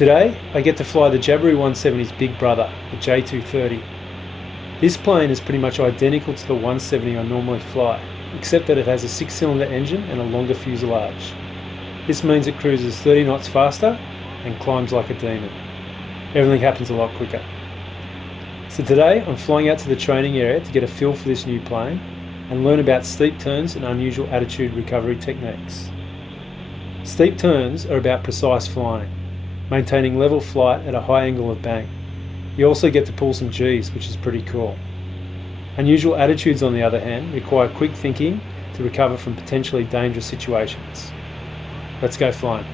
Today, I get to fly the Jabiru 170's big brother, the J230. This plane is pretty much identical to the 170 I normally fly, except that it has a 6-cylinder engine and a longer fuselage. This means it cruises 30 knots faster and climbs like a demon. Everything happens a lot quicker. So today, I'm flying out to the training area to get a feel for this new plane and learn about steep turns and unusual attitude recovery techniques. Steep turns are about precise flying, maintaining level flight at a high angle of bank. You also get to pull some G's, which is pretty cool. Unusual attitudes, on the other hand, require quick thinking to recover from potentially dangerous situations. Let's go flying.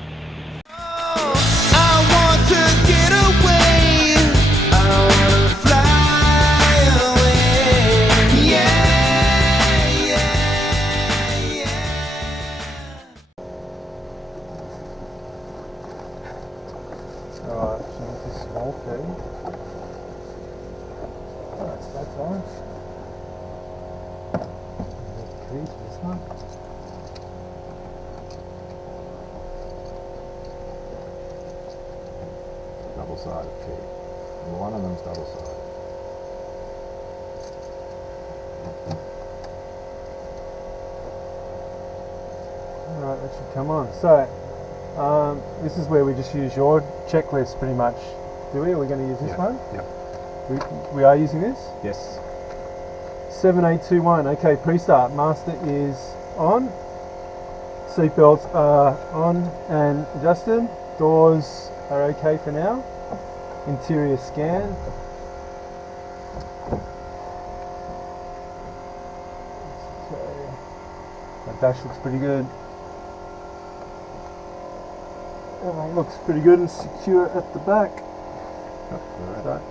Alright, change this small key. Alright, so that's on. There's the key to this one. Double-sided key. One of them's double-sided. Alright, that should come on. So, this is where we just use your checklist pretty much. Do we? Are we going to use this one? Yep. We are using this? Yes. 7821. Okay, pre-start. Master is on. Seatbelts are on and adjusted. Doors are okay for now. Interior scan. Okay. The dash looks pretty good. Everything looks pretty good and secure at the back. Yep, right.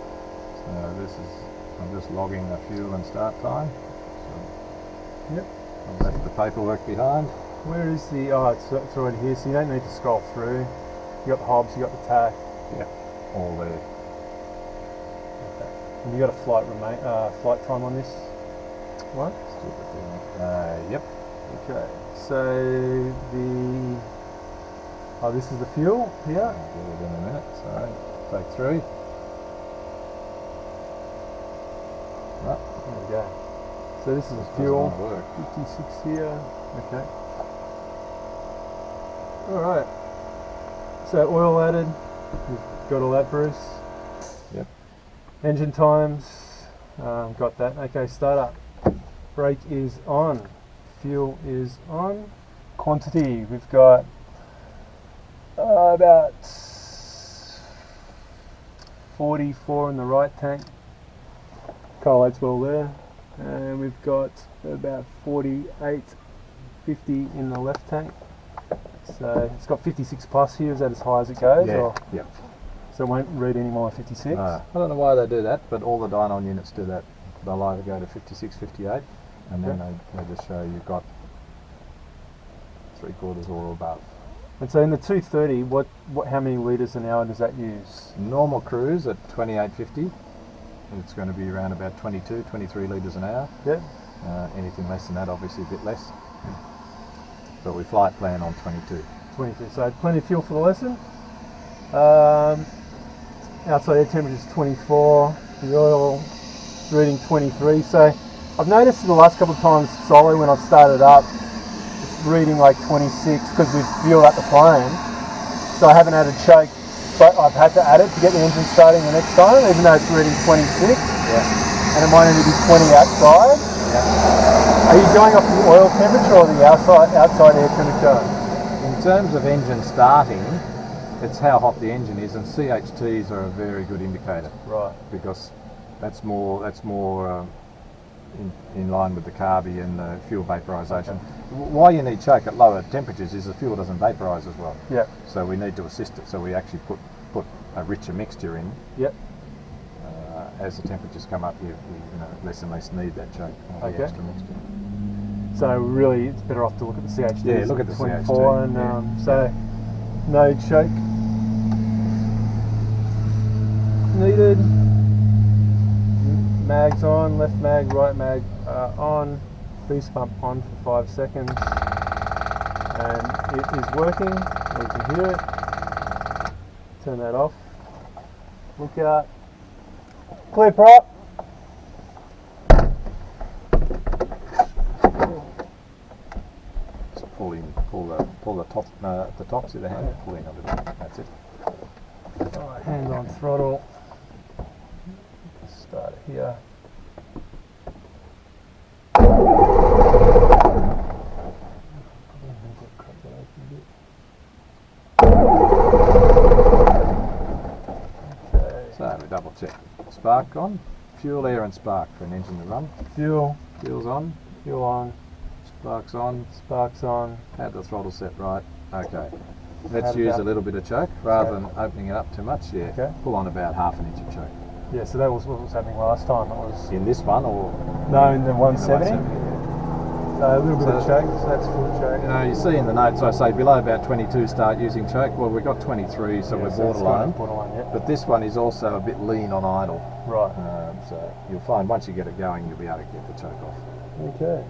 So this is, I'm just logging the fuel and start time. So Yep. I've left the paperwork behind. Where is the, oh, it's already here, so you don't need to scroll through. You got the hobs, you got the tack. Yeah, all there. Okay. And you got a flight time on this one? Stupid thing. Yep. Okay, so this is the fuel here. I'll do it in a minute. So take 3. Right. There we go. So this is the Doesn't fuel. wanna work. 56 here. Okay. Alright. So oil added. We've got all that, Bruce. Yep. Engine times. Got that. Okay, start up. Brake is on. Fuel is on. Quantity. We've got about 44 in the right tank. Correlates well there. And we've got about 48, 50 in the left tank. So it's got 56 plus here. Is that as high as it goes? Yeah. Or? Yep. So it won't read any more than 56? I don't know why they do that, but all the dynon units do that. They'll either go to 56, 58, and then they just show you've got 3/4 or above. And so in the 230, how many litres an hour does that use? Normal cruise at 2850, it's going to be around about 22, 23 litres an hour. Yeah. Anything less than that, obviously a bit less. But we flight plan on 22. 22, so plenty of fuel for the lesson. Outside air temperature is 24, the oil is reading 23. So I've noticed in the last couple of times solo when I've started up, it's reading like 26 because we've fueled up the plane. So I haven't added choke, but I've had to add it to get the engine starting the next time, even though it's reading 26. Yeah. And it might only be 20 outside. Yeah. Are you going off the oil temperature or the outside air temperature? In terms of engine starting, it's how hot the engine is, and CHTs are a very good indicator. Right. Because that's more in line with the carby and the fuel vaporisation. Okay. Why you need choke at lower temperatures is the fuel doesn't vaporise as well. Yep. So we need to assist it. So we actually put a richer mixture in. Yep. As the temperatures come up, you less and less need that choke. Or the extra mixture. So really, it's better off to look at the CHD. Yeah, look at the 24 CHD. and Yeah. so no choke needed. Mags on, left mag, right mag on. Boost pump on for 5 seconds, and it is working. You can hear it. turn that off. Look out. Clear prop. Just pull the top, at the top, see the hand, pull in a little bit, that's it. Alright, hand on throttle. Start it here. So we double check. Spark on, fuel, air and spark for an engine to run. Fuel's on, Fuel on, spark's on, sparks on. had the throttle set right. Okay. How Let's use about- a little bit of choke rather Okay. than opening it up too much. Yeah. Okay. Pull on about half an inch of choke. Yeah, so that was what was happening last time. It was In this one or no in the 170. 170? So a little bit of So- choke, so that's full choke. You know, you see in the notes I say below about 22 start using choke. Well, we've got 23, so Yeah, we're so it's kind borderline. of borderline, yeah. But this one is also a bit lean on idle. Right. So you'll find once you get it going, you'll be able to get the choke off. Okay.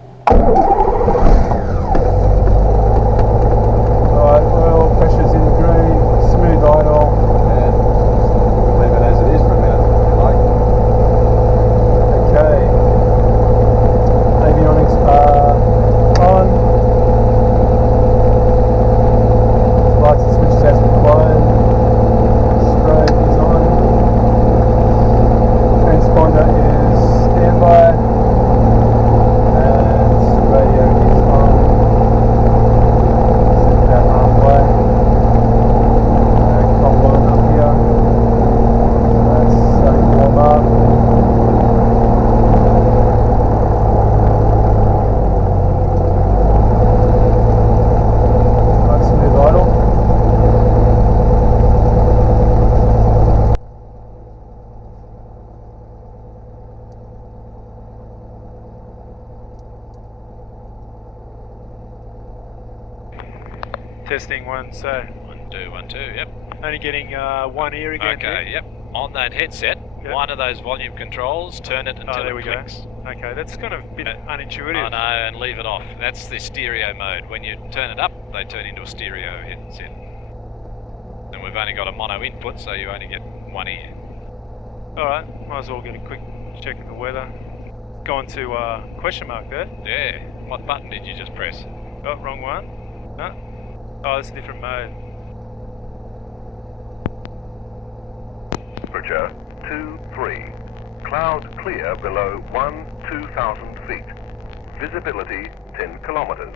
Alright, well, pressure's in the green, smooth idle. And leave it as it is for a minute, if you like. Okay. Avionics are on. Lights and switches as required. Strobe is on. Transponder is standby. And radio is on. Set about halfway. Cop one up here. That's starting to warm up. Right, smooth idle. Testing one, so 1, 2, 1, 2, yep. only getting one ear again. Okay, yep. On that headset, Yep. one of those volume controls, turn it until Oh, there it we clicks. go. Okay, that's kind of a bit unintuitive. I know, and leave it off. That's the stereo mode. When you turn it up, they turn into a stereo headset. And we've only got a mono input, so you only get one ear. Alright, might as well get a quick check of the weather. Go on to question mark there. Yeah. What button did you just press? Oh, wrong one. No. Oh, that's a different mode. Temperature 2-3. Cloud clear below 2,000 feet. Visibility 10 kilometers.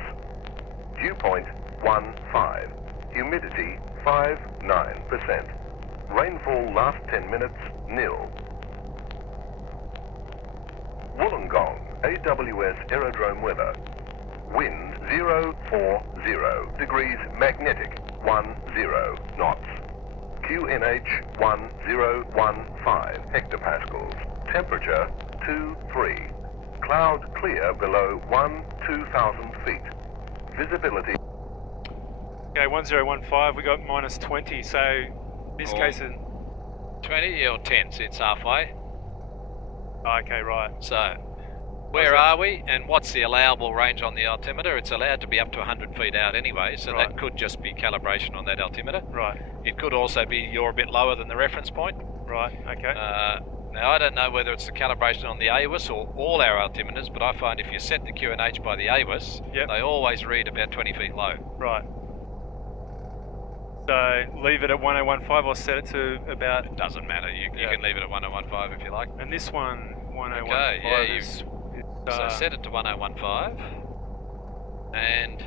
Dew point 15. Humidity 59%. Rainfall last 10 minutes nil. Wollongong, AWS aerodrome weather. Wind 040 degrees magnetic 10 knots. QNH 1015 hectopascals. Temperature 2-3. Cloud clear below 2,000 feet. Visibility. Okay, 1015, we got minus 20, so in this Oh. case, 20 or 10, so it's halfway. okay, right. So, where are we and what's the allowable range on the altimeter? It's allowed to be up to 100 feet out anyway, so Right. that could just be calibration on that altimeter. Right, It could also be you're a bit lower than the reference point. right, okay. Now I don't know whether it's the calibration on the AWS or all our altimeters, but I find if you set the QNH by the AWS, Yep. they always read about 20 feet low. Right. So leave it at 1015 or set it to about, It doesn't matter, you Yeah. can leave it at 1015 if you like. and this one, 1015 Okay, yeah, is So set it to 1015, and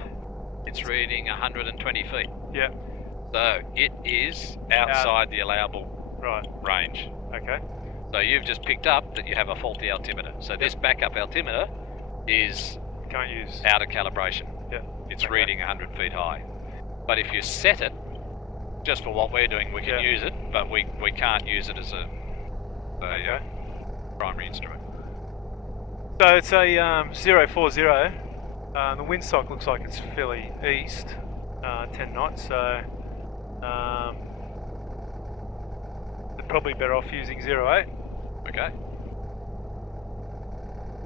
it's reading 120 feet. yeah, So it is outside the allowable right, range. okay. So you've just picked up that you have a faulty altimeter. So this backup altimeter is Can't use, out of calibration. yeah, It's Okay. reading 100 feet high. But if you set it, just for what we're doing, we can Yeah. use it, but we can't use it as a okay. primary instrument. So it's a 040. The windsock looks like it's fairly east, 10 knots, so they're probably better off using 08 Okay.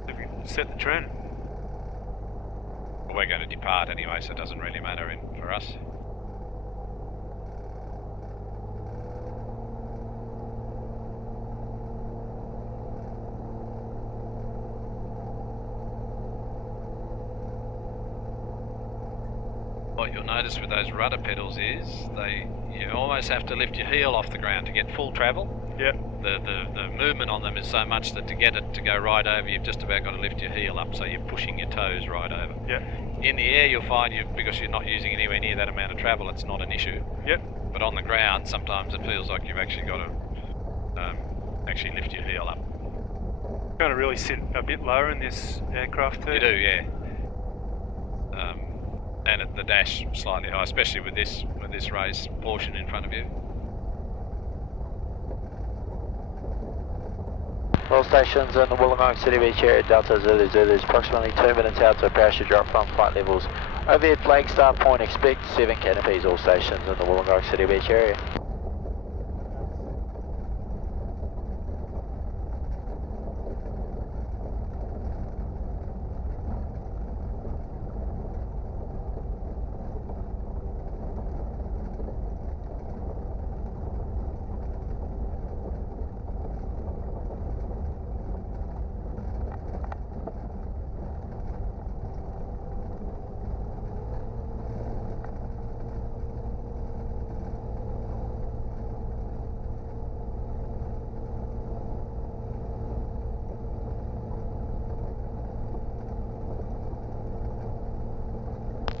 if you set the trend. Well, we're going to depart anyway, so it doesn't really matter for us. what you'll notice with those rudder pedals is you almost have to lift your heel off the ground to get full travel. Yep. The movement on them is so much that to get it to go right over, you've just about got to lift your heel up, so you're pushing your toes right over. Yep. In the air, you'll find because you're not using anywhere near that amount of travel, it's not an issue. Yep. But on the ground, sometimes it feels like you've actually got to actually lift your heel up. Kind of really sit a bit lower in this aircraft too. You do, yeah. And at the dash slightly high, especially with this race portion in front of you. All stations in the Wollongong City Beach area, Delta Zulu Zulu is approximately 2 minutes out to a parachute drop from flight levels. Overhead flag start point, expect 7 canopies, all stations in the Wollongong City Beach area.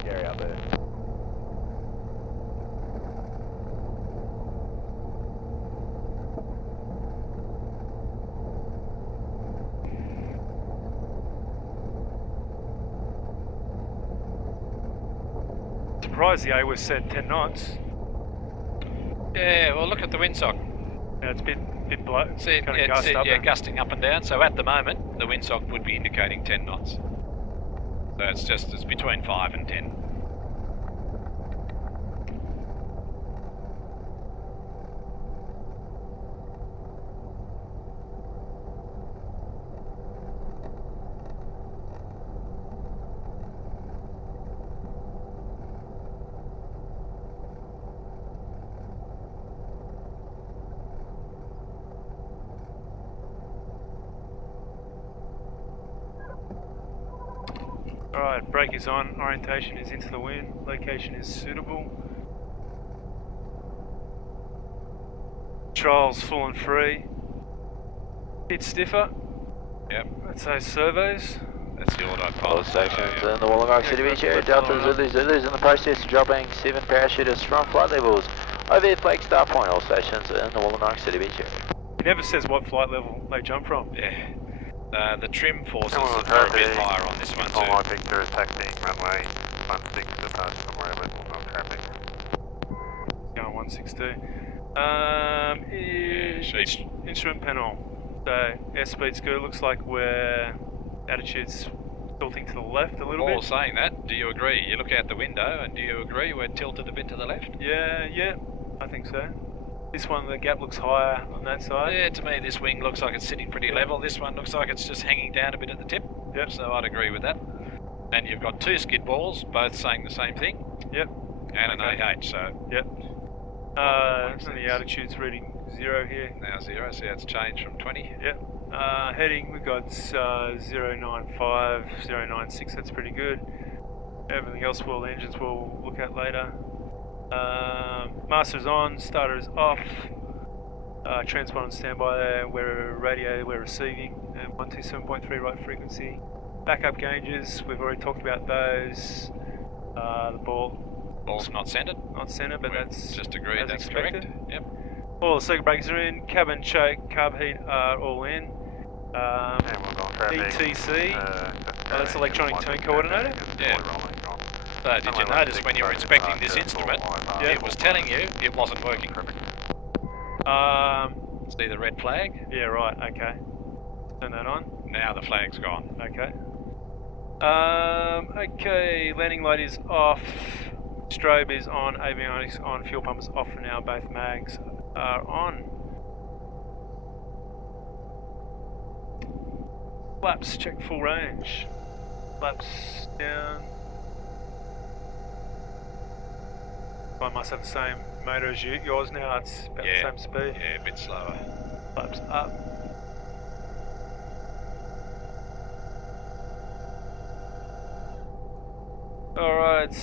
Gary out there. Surprised the A was set 10 knots. Yeah, well, look at the windsock. Yeah, it's a bit below. See, Kind of gust up. gusting up and down. So at the moment, the windsock would be indicating 10 knots. So it's between 5 and 10. Alright, brake is on, orientation is into the wind, location is suitable. Controls full and free. Bit stiffer. Yep, That's those servos. that's the All autopilot. stations in the Wollongong City Beach area, Delta Zulu Zulu is in the process of dropping 7 parachutists from flight levels. Overhead flag start point, all stations in the Wollongong City Beach area. It never says what flight level they jump from. Yeah. The trim forces Come on, are a bit traffic. higher on this one All my too. Victor is taxiing runway 16 departure somewhere level of traffic. Going 162. she's- Instrument panel. So airspeed's good. Looks like we're attitude's tilting to the left a little All bit. saying that, do you agree? You look out the window and do you agree we're tilted a bit to the left? Yeah, I think so. This one, the gap looks higher on that side. Yeah, to me this wing looks like it's sitting pretty level. This one looks like it's just hanging down a bit at the tip. Yep. So I'd agree with that. And you've got 2 skid balls, both saying the same thing. Yep. And an Okay. AH, so Yep. And the altitude's reading 0 here. now 0, so it's changed from 20. Yep. Heading, we've got 095, 096, that's pretty good. Everything else, well, the engines we'll look at later. Master's on, starter is off. Transponder on standby there, we're radio, we're receiving. 127.3 right frequency. Backup gauges, we've already talked about those. The Ball's not centered. not centre, but We've that's just agreed as that's expected. correct. Yep. All the circuit breakers are in, cabin choke, carb heat are all in. And we're going traffic. ETC, that's electronic turn coordinator. Yeah. So did you notice when you were inspecting this instrument, it was telling you it wasn't working? See the red flag? Yeah, right, okay. Turn that on. Now the flag's gone. Okay. Okay, landing light is off. Strobe is on, avionics on, fuel pump is off for now, both mags are on. Flaps, check full range. Flaps down. I must have the same motor as yours now, it's about Yeah. the same speed. Yeah, a bit slower. Flaps up. Alright,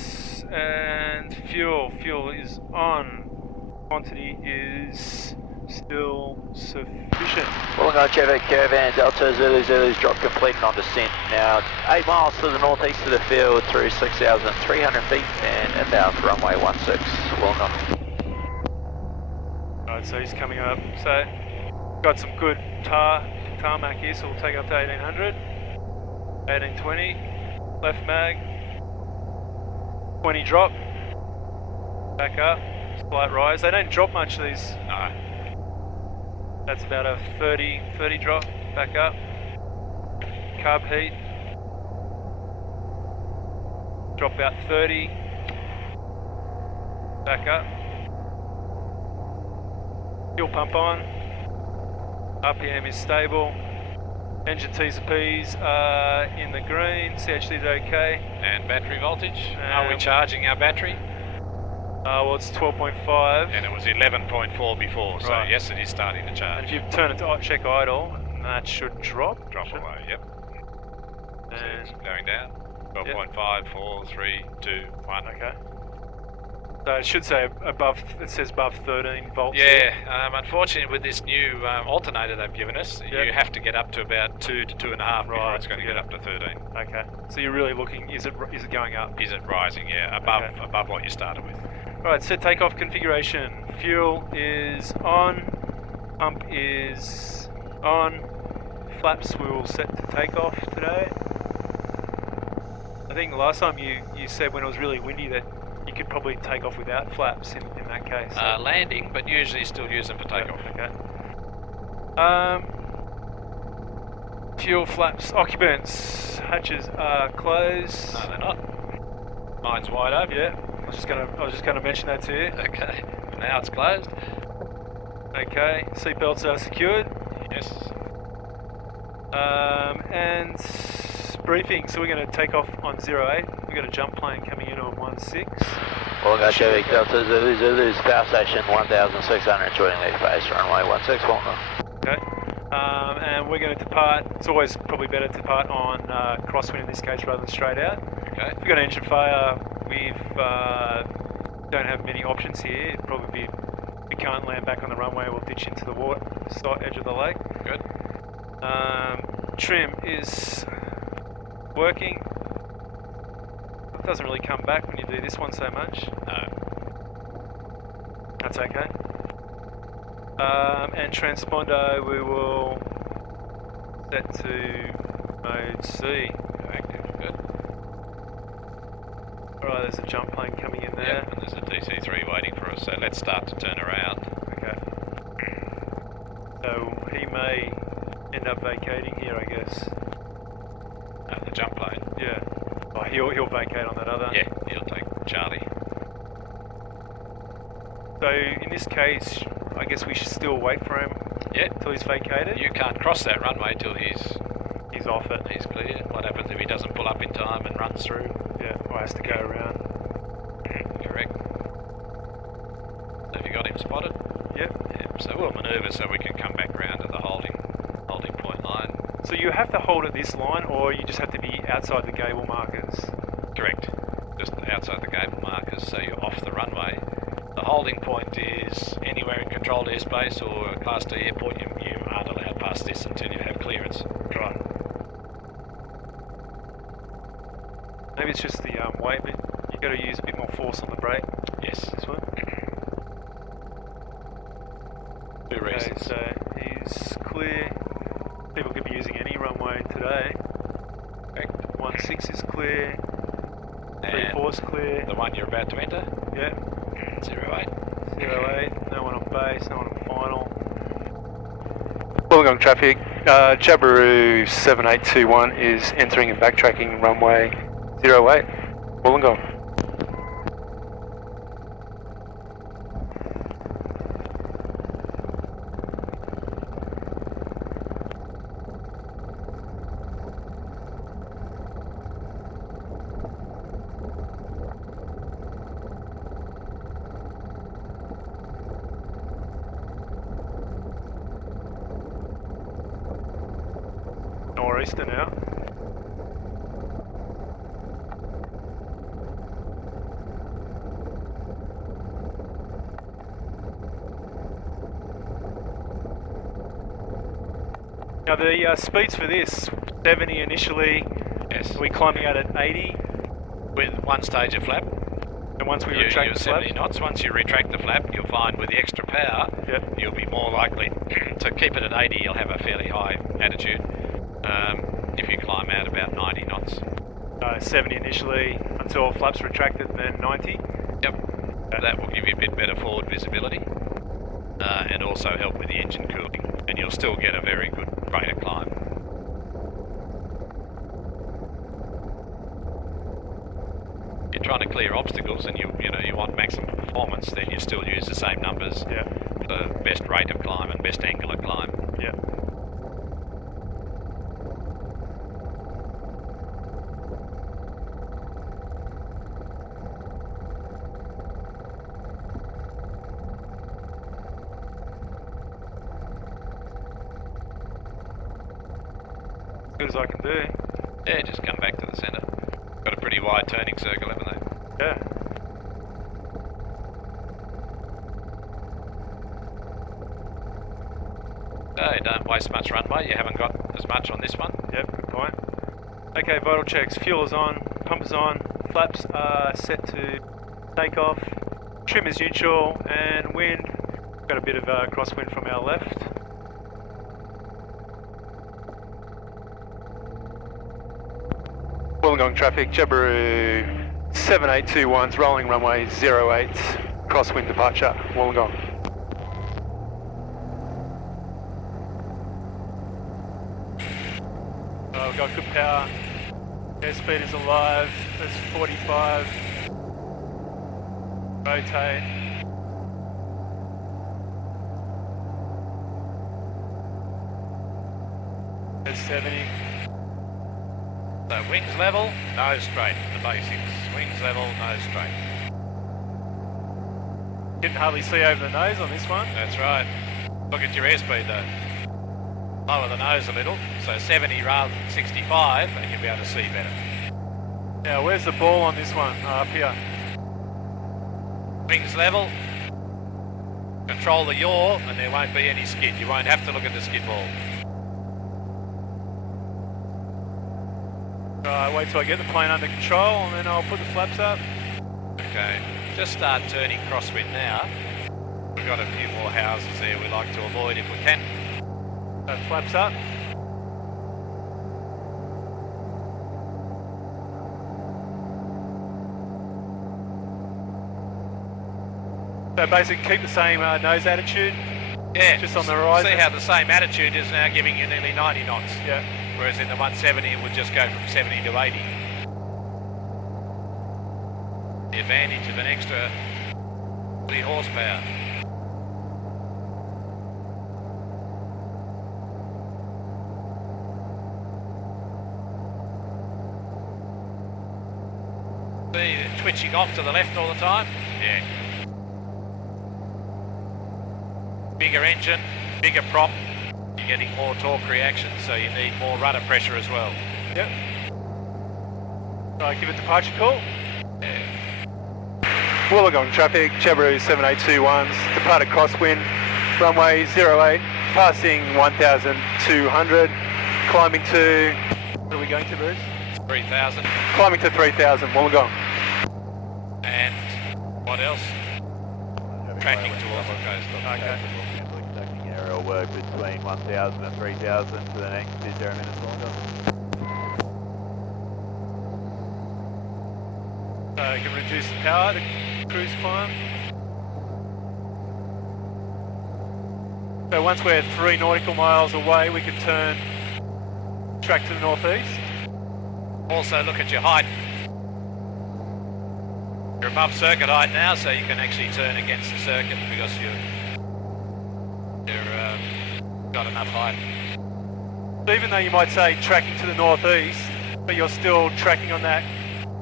and fuel is on. Quantity is still sufficient. Wollongong traffic, caravan Delta Zulu's drop complete and on descent. Now 8 miles to the northeast of the field through 6,300 feet and inbound for runway 16, Wollongong. Alright, so he's coming up. So, got some good tarmac here, so we'll take up to 1800. 1820, left mag. 20 drop. Back up. Slight rise. They don't drop much, these. No. That's about a 30 drop. Back up. Carb heat. Drop about 30. Back up. Fuel pump on. RPM is stable. Engine T's and P's are in the green. CHD is okay. And battery voltage? Are we charging our battery? Well, it's 12.5. And it was 11.4 before, so Right. yes, it is starting to And charge. if you turn it to check idle, that should drop. Drop Should- away, yep. So And, it's going down. 12.5, 4, 3, 2, 1. okay. So it should say above. It says above 13 volts. Yeah, unfortunately with this new alternator they've given us, Yep. you have to get up to about 2 to 2.5 before Right, it's going to get yeah. up to 13. Okay. So you're really looking. Is it going up? Is it rising? Yeah, above Okay. above what you started with. Right. Set takeoff configuration. Fuel is on. Pump is on. Flaps we will set to take off today. I think the last time you said when it was really windy that you could probably take off without flaps in that case. So. Landing, but usually still use them for takeoff. Okay. Fuel flaps, occupants, hatches are closed. No, they're not. Mine's wide open. Yeah, I was just gonna mention that to you. Okay. Now it's closed. Okay, seatbelts are secured. Yes. And briefing. So we're going to take off on 08. We've got a jump plane coming in on 16. Wollongong traffic Delta Zulu's power station 1,600 joining lead base runway 16, Wollongong. Okay. And we're going to depart. It's always probably better to depart on crosswind in this case rather than straight out. Okay. If we've got an engine failure, don't have many options here. It'd probably be, if we can't land back on the runway, we'll ditch into the water, edge of the lake. Good. Trim is working. It doesn't really come back when you do this one so much. No. That's okay. And transponder we will set to mode C. Active. Good. Alright, there's a jump plane coming in there. Yep. And there's a DC-3 waiting for us. So let's start to turn around. Okay. So he may end up vacating here, I guess. The jump plane. Yeah. Oh, he'll vacate on that other. Yeah, he'll take Charlie. So in this case, I guess we should still wait for him. Yeah. Till he's vacated. You can't cross that runway till he's off it. He's clear. What happens if he doesn't pull up in time and runs through? Yeah. Or has to go around. Correct. Have you got him spotted? Yep. Yep. So we'll manoeuvre so we can come back round to the holding point line. So you have to hold at this line, or you just have to be outside the gable markers? Correct. Just outside the gable markers, so you're off the runway. The holding point is anywhere in controlled airspace or a Class D airport. You aren't allowed past this until you have clearance. Right. Maybe it's just the weight, but you've got to use a bit more force on the brake. Yes. This one. Two reasons. Okay, so he's clear. People could be using any runway today. Correct. 16 is clear. And 34 is clear. the one you're about to enter? Yeah. 08. 08. No one on base. No one on final. Wollongong traffic. Jabiru 7821 is entering and backtracking runway 08. Wollongong. Nor'easter now. Now the speeds for this, 70 initially, Yes. are we climbing out at 80? With one stage of flap, And once we you're retract the flap? 70 knots. Once you retract the flap, you'll find with the extra power, Yep. you'll be more likely to keep it at 80. You'll have a fairly high attitude. If you climb out about 90 knots. 70 initially until flaps retracted, and then 90. Yep. That will give you a bit better forward visibility and also help with the engine cooling, and you'll still get a very good rate of climb. If you're trying to clear obstacles and you want maximum performance, then you still use the same numbers Yeah. for best rate of climb and best angle of climb. Yeah. As good as I can do. Yeah, just come back to the centre. Got a pretty wide turning circle, haven't they? Yeah. No, don't waste much runway. You haven't got as much on this one. Yep, good point. Okay, vital checks. Fuel is on, pump is on, flaps are set to take off, trim is neutral, and wind. Got a bit of crosswind from our left. Wollongong traffic, Jabiru 7821's rolling runway 08, crosswind departure, Wollongong. Oh, we've got good power. Airspeed is alive. That's 45. Rotate. That's 70. So wings level, nose straight, the basics. Wings level, nose straight. You can hardly see over the nose on this one. That's right. Look at your airspeed though. Lower the nose a little, so 70 rather than 65, and you'll be able to see better. Now, where's the ball on this one? Up here. Wings level. Control the yaw, and there won't be any skid. You won't have to look at the skid ball. Wait till I get the plane under control, and then I'll put the flaps up. Okay, just start turning crosswind now. We've got a few more houses there we like to avoid if we can. Flaps up. So basically keep the same nose attitude. Yeah, Just on the horizon. See how the same attitude is now giving you nearly 90 knots. Yeah. Whereas in the 170 it would just go from 70 to 80. The advantage of an extra 3 horsepower. See it twitching off to the left all the time? Yeah. Bigger engine, bigger prop, you're getting more torque reaction, so you need more rudder pressure as well. Yep. Give it departure call. Yeah. Wollongong traffic, Jabiru 7821's departed crosswind, runway 08, passing 1,200, climbing to, what are we going to, Bruce? 3,000. Climbing to 3,000, Wollongong. And what else? Tracking towards the coast. Okay. Conducting aerial work between 1,000 and 3,000 for the next 0 minutes longer. So you can reduce the power to cruise climb. So once we're 3 nautical miles away, we can turn track to the northeast. Also look at your height. You're above circuit height now, so you can actually turn against the circuit because you're got enough height. So even though you might say tracking to the northeast, but you're still tracking on that.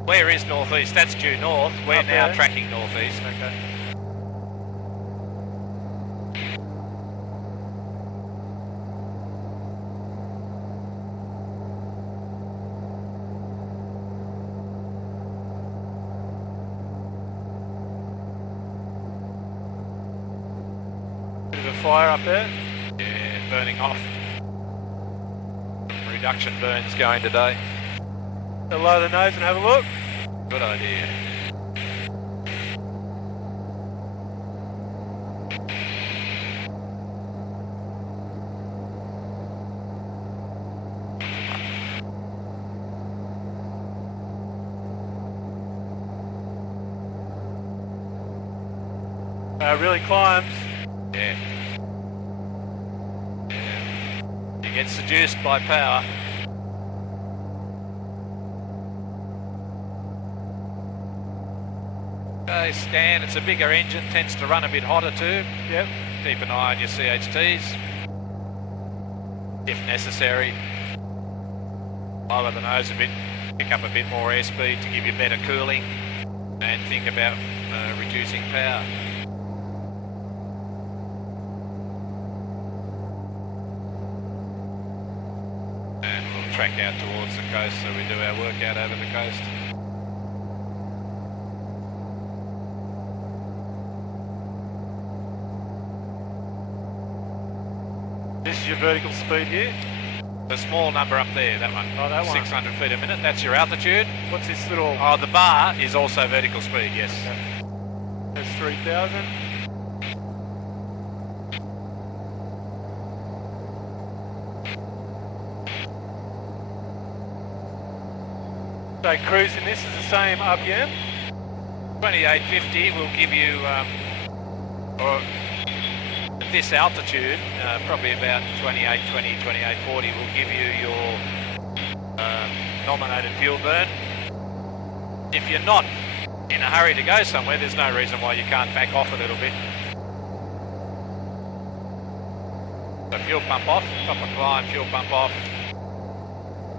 Where is northeast? That's due north. We're Up now there. tracking northeast. Okay. Bit of a fire up there. Yeah, burning off. induction burns going today. So lower the nose and have a look. Good idea. Really climbs. Yeah. You get seduced by power. Okay, scan. It's a bigger engine, tends to run a bit hotter too. Yep. Keep an eye on your CHTs. If necessary, lower the nose a bit, pick up a bit more airspeed to give you better cooling, and think about reducing power. And we'll track out towards the coast so we do our work out over the coast. This is your vertical speed here. The small number up there, that one. Oh, that one. 600 feet a minute, that's your altitude. What's this little... Oh, the bar is also vertical speed, yes. Okay. That's 3,000. So cruising this is the same RPM? 2850 will give you, or at this altitude, probably about 2820, 2840 will give you your nominated fuel burn. If you're not in a hurry to go somewhere, there's no reason why you can't back off a little bit. So fuel pump off, top of climb, fuel pump off.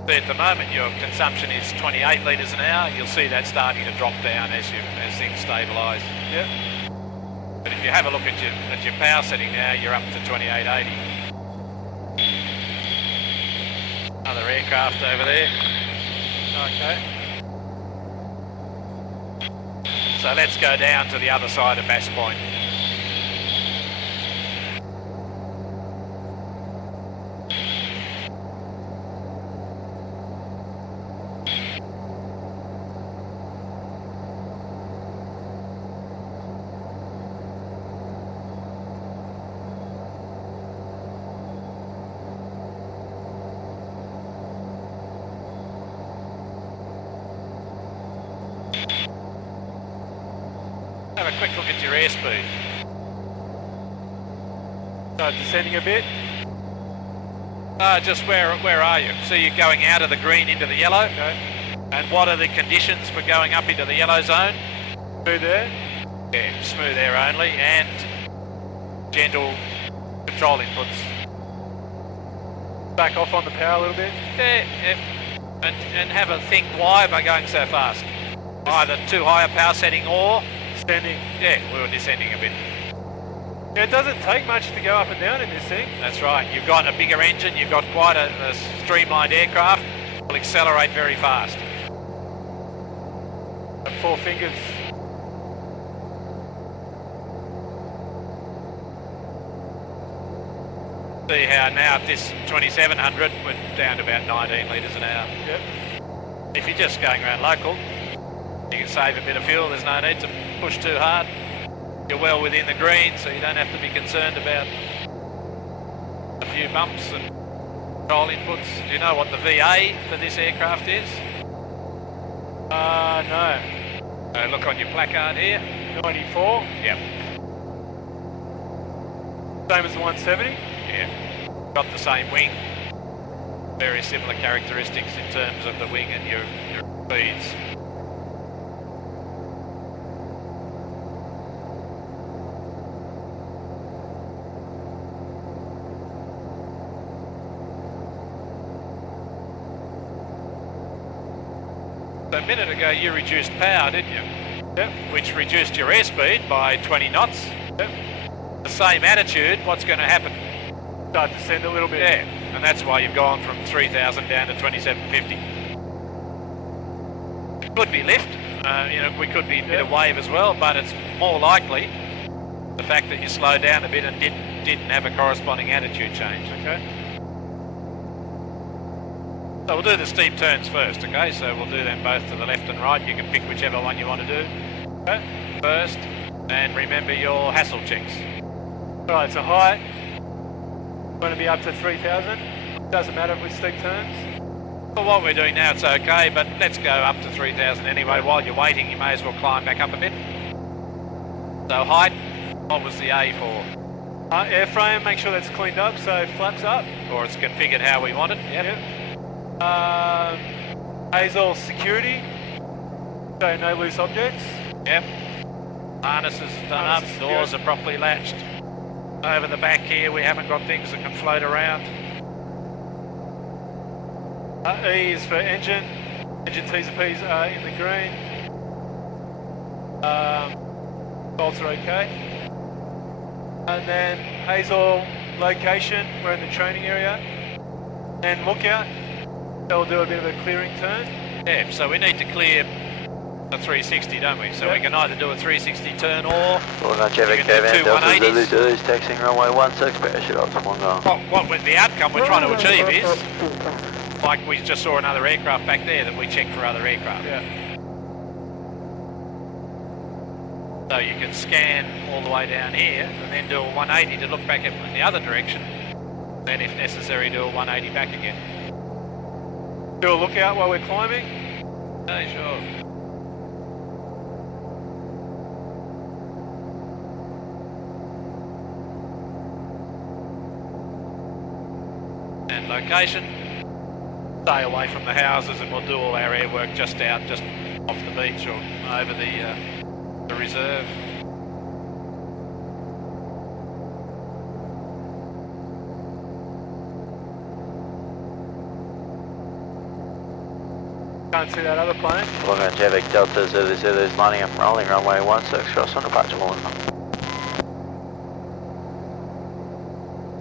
So at the moment your consumption is 28 litres an hour. You'll see that starting to drop down as things stabilise. Yep. But if you have a look at your power setting now, you're up to 2880. Another aircraft over there. Okay. So let's go down to the other side of Bass Point. Have a quick look at your airspeed. So descending a bit. Just where are you? So you're going out of the green into the yellow. Okay. And what are the conditions for going up into the yellow zone? Through there. Yeah, smooth air only and gentle control inputs. Back off on the power a little bit. Yeah. And have a think, why am I going so fast? Either too high a power setting or... Descending. Yeah, we were descending a bit. Yeah, it doesn't take much to go up and down in this thing. That's right. You've got a bigger engine, you've got quite a streamlined aircraft. It will accelerate very fast. At 4 fingers. See how now at this 2700 we're down to about 19 litres an hour. Yep. If you're just going around local, you can save a bit of fuel. There's no need to push too hard. You're well within the green, so you don't have to be concerned about a few bumps and control inputs. Do you know what the VA for this aircraft is? No. Look on your placard here. 94. Yep. Same as the 170. Yeah. Got the same wing. Very similar characteristics in terms of the wing and your speeds. So a minute ago you reduced power, didn't you? Yep. Which reduced your airspeed by 20 knots. Yep. The same attitude, what's going to happen? Start to descend a little bit. Yeah, and that's why you've gone from 3,000 down to 2,750. It could be lift, we could be a bit of wave as well, but it's more likely the fact that you slowed down a bit and didn't have a corresponding attitude change. Okay. So we'll do the steep turns first, okay? So we'll do them both to the left and right. You can pick whichever one you want to do first. And remember your hassle checks. Alright, so height, going to be up to 3,000. Doesn't matter if we steep turns. For what we're doing now, it's okay, but let's go up to 3,000 anyway. While you're waiting, you may as well climb back up a bit. So height, what was the A for? Airframe, make sure that's cleaned up, so flaps up. Or it's configured how we want it, yep. ASOL security, so no loose objects. Yep. Harnesses done up, doors are properly latched. Over the back here, we haven't got things that can float around. E is for engine. Engine T's and P's are in the green. Bolts are okay. And then ASOL location, we're in the training area. And lookout, so we'll do a bit of a clearing turn. Yeah, so we need to clear a 360, don't we? So we can either do a 360 turn or Wollongong Jabiru you can do two 180s. Zulu, taxiing runway 16, parachute off to Wollongong. What the outcome we're trying to achieve is, like we just saw another aircraft back there that we checked for other aircraft. Yeah. So you can scan all the way down here and then do a 180 to look back in the other direction. Then if necessary do a 180 back again. Do a lookout while we're climbing. Okay, sure. And location. Stay away from the houses and we'll do all our air work just off the beach or over the reserve. Can't see that other plane. Wollongong Jabiru Delta Zulu Zulu is lining up rolling runway 16, cross on departure Wollongong.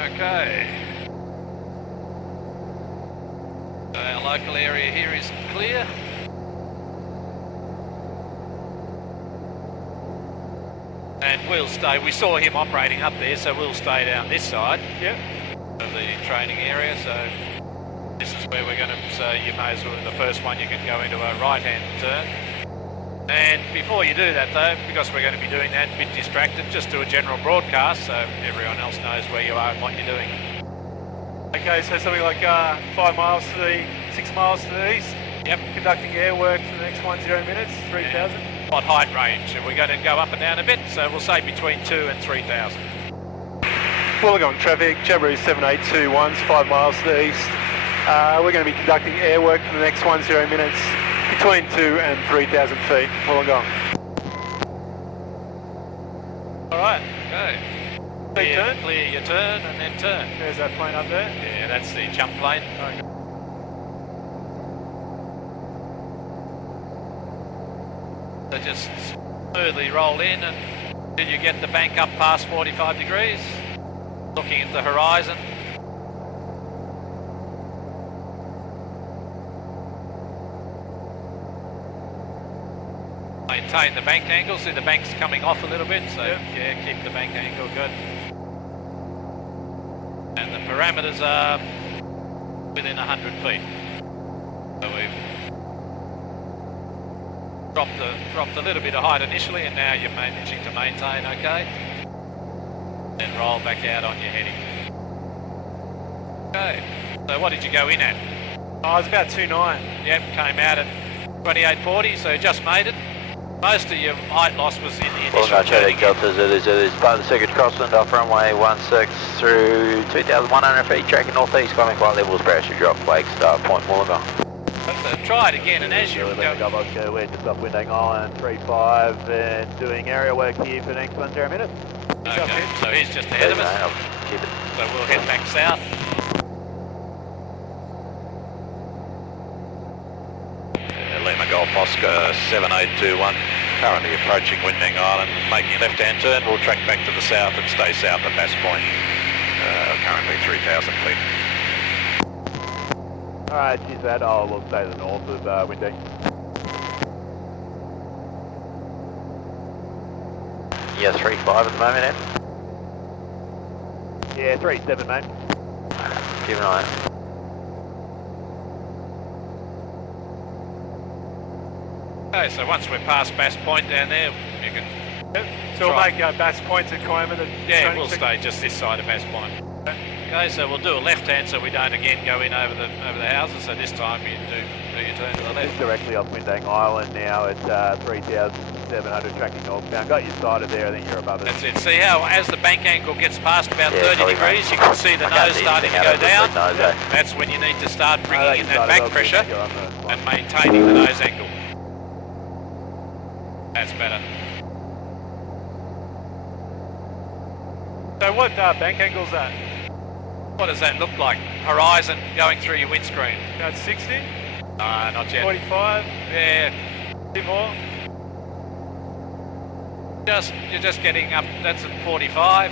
Okay. So our local area here is clear. And we'll stay, we saw him operating up there, so we'll stay down this side of the training area. So this is where we're going to, so you may as well, the first one you can go into a right-hand turn. And before you do that though, because we're going to be doing that, a bit distracted, just do a general broadcast so everyone else knows where you are and what you're doing. Okay, so something like 6 miles to the east. Yep. Conducting air work for the next 10 minutes, 3,000. What height range? Are we going to go up and down a bit? So we'll say between 2 and 3,000. Wollongong traffic, Jabiru 7821's 5 miles to the east. We're going to be conducting air work for the next 10 minutes, between 2 and 3,000 feet, Wollongong. Alright, okay. Clear your turn and then turn. There's that plane up there. Yeah, that's the jump plane. Okay. So just smoothly roll in until you get the bank up past 45 degrees, looking at the horizon. Maintain the bank angle, see the bank's coming off a little bit, so yeah, keep the bank angle good. And the parameters are within 100 feet. So we've dropped a little bit of height initially and now you're managing to maintain okay. Then roll back out on your heading. Okay, so what did you go in at? Oh, it was about 2.9. Yep, came out at 2840, so just made it. Most of your height loss was in the initial Wollongong turning. Jabiru Delta Zulu Zulu is part of the circuit crosswind off runway 16 through 2,100 feet, tracking northeast, climbing flight levels, parachute drop, flag start point Wollongong. So try it again and as you go... We're just off Windang Island 35 and doing area work here for the next 10 minutes. Okay, so he's just ahead of us. Keep it. So we'll head back south. Lima Golf Oscar 7821, currently approaching Windang Island, making a left-hand turn. We'll track back to the south and stay south at Bass Point, currently 3,000 feet. Alright, cheers for that. We'll stay to the north of Windang. Yeah, 3-5 at the moment, Ed. Yeah, 3-7, mate. Keep an eye out. Okay, so once we're past Bass Point down there, you can... So we'll make Bass Points at Kiama. Yeah, we'll stay just this side of Bass Point. Okay, so we'll do a left hand so we don't again go in over the houses. So this time you do your turn to the left. Just directly off Windang Island now at 3,700 tracking northbound. Got you started there, I think you're above it. That's it. See how as the bank angle gets past about 30 degrees, you can see the nose starting to go down. That's when you need to start bringing in that back pressure and maintaining the nose angle. That's better. So what bank angle's that? What does that look like? Horizon going through your windscreen. That's 60? Not yet. 45? Yeah. A bit more? You're just getting up, that's at 45.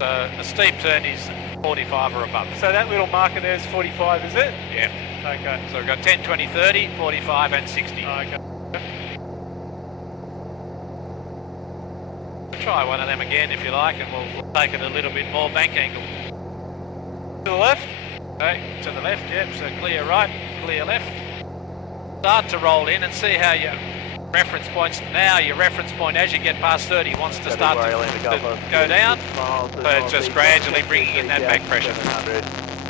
So a steep turn is 45 or above. So that little marker there is 45, is it? Yeah. Okay. So we've got 10, 20, 30, 45 and 60. Okay. Try one of them again if you like, and we'll take it a little bit more bank angle. To the left? Okay, to the left, yep, so clear right, clear left. Start to roll in and see how your reference points, now your reference point as you get past 30 wants to start to go down. So it's just gradually bringing in that back pressure.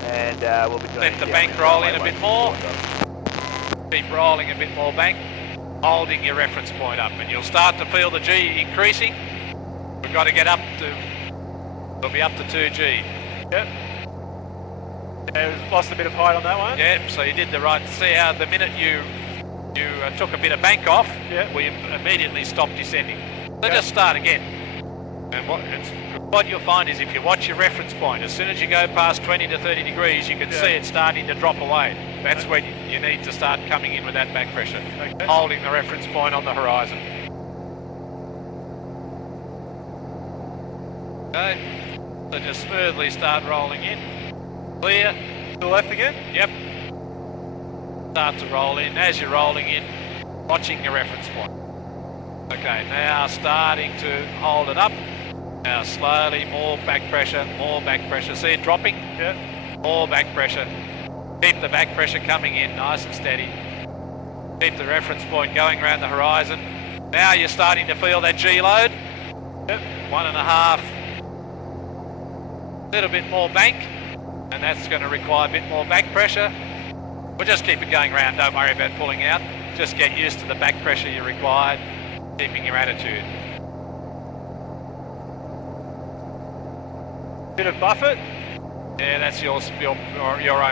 And we'll be let the bank roll in a bit more. Keep rolling a bit more bank, holding your reference point up, and you'll start to feel the G increasing. We've got to get up to, we'll be up to 2G. Yep. Lost a bit of height on that one. Yep, so you did the right, see how the minute you took a bit of bank off, we immediately stopped descending. So just start again. And what you'll find is if you watch your reference point, as soon as you go past 20 to 30 degrees, you can see it starting to drop away. That's when you need to start coming in with that back pressure, holding the reference point on the horizon. Okay, so just smoothly start rolling in. Clear. To the left again? Yep. Start to roll in. As you're rolling in, watching your reference point. Okay, now starting to hold it up. Now slowly, more back pressure, more back pressure. See it dropping? Yep. More back pressure. Keep the back pressure coming in nice and steady. Keep the reference point going around the horizon. Now you're starting to feel that G load. Yep. 1.5. A little bit more bank, and that's going to require a bit more back pressure. We'll just keep it going around, don't worry about pulling out. Just get used to the back pressure you required, keeping your attitude. Bit of buffet? Yeah, that's your own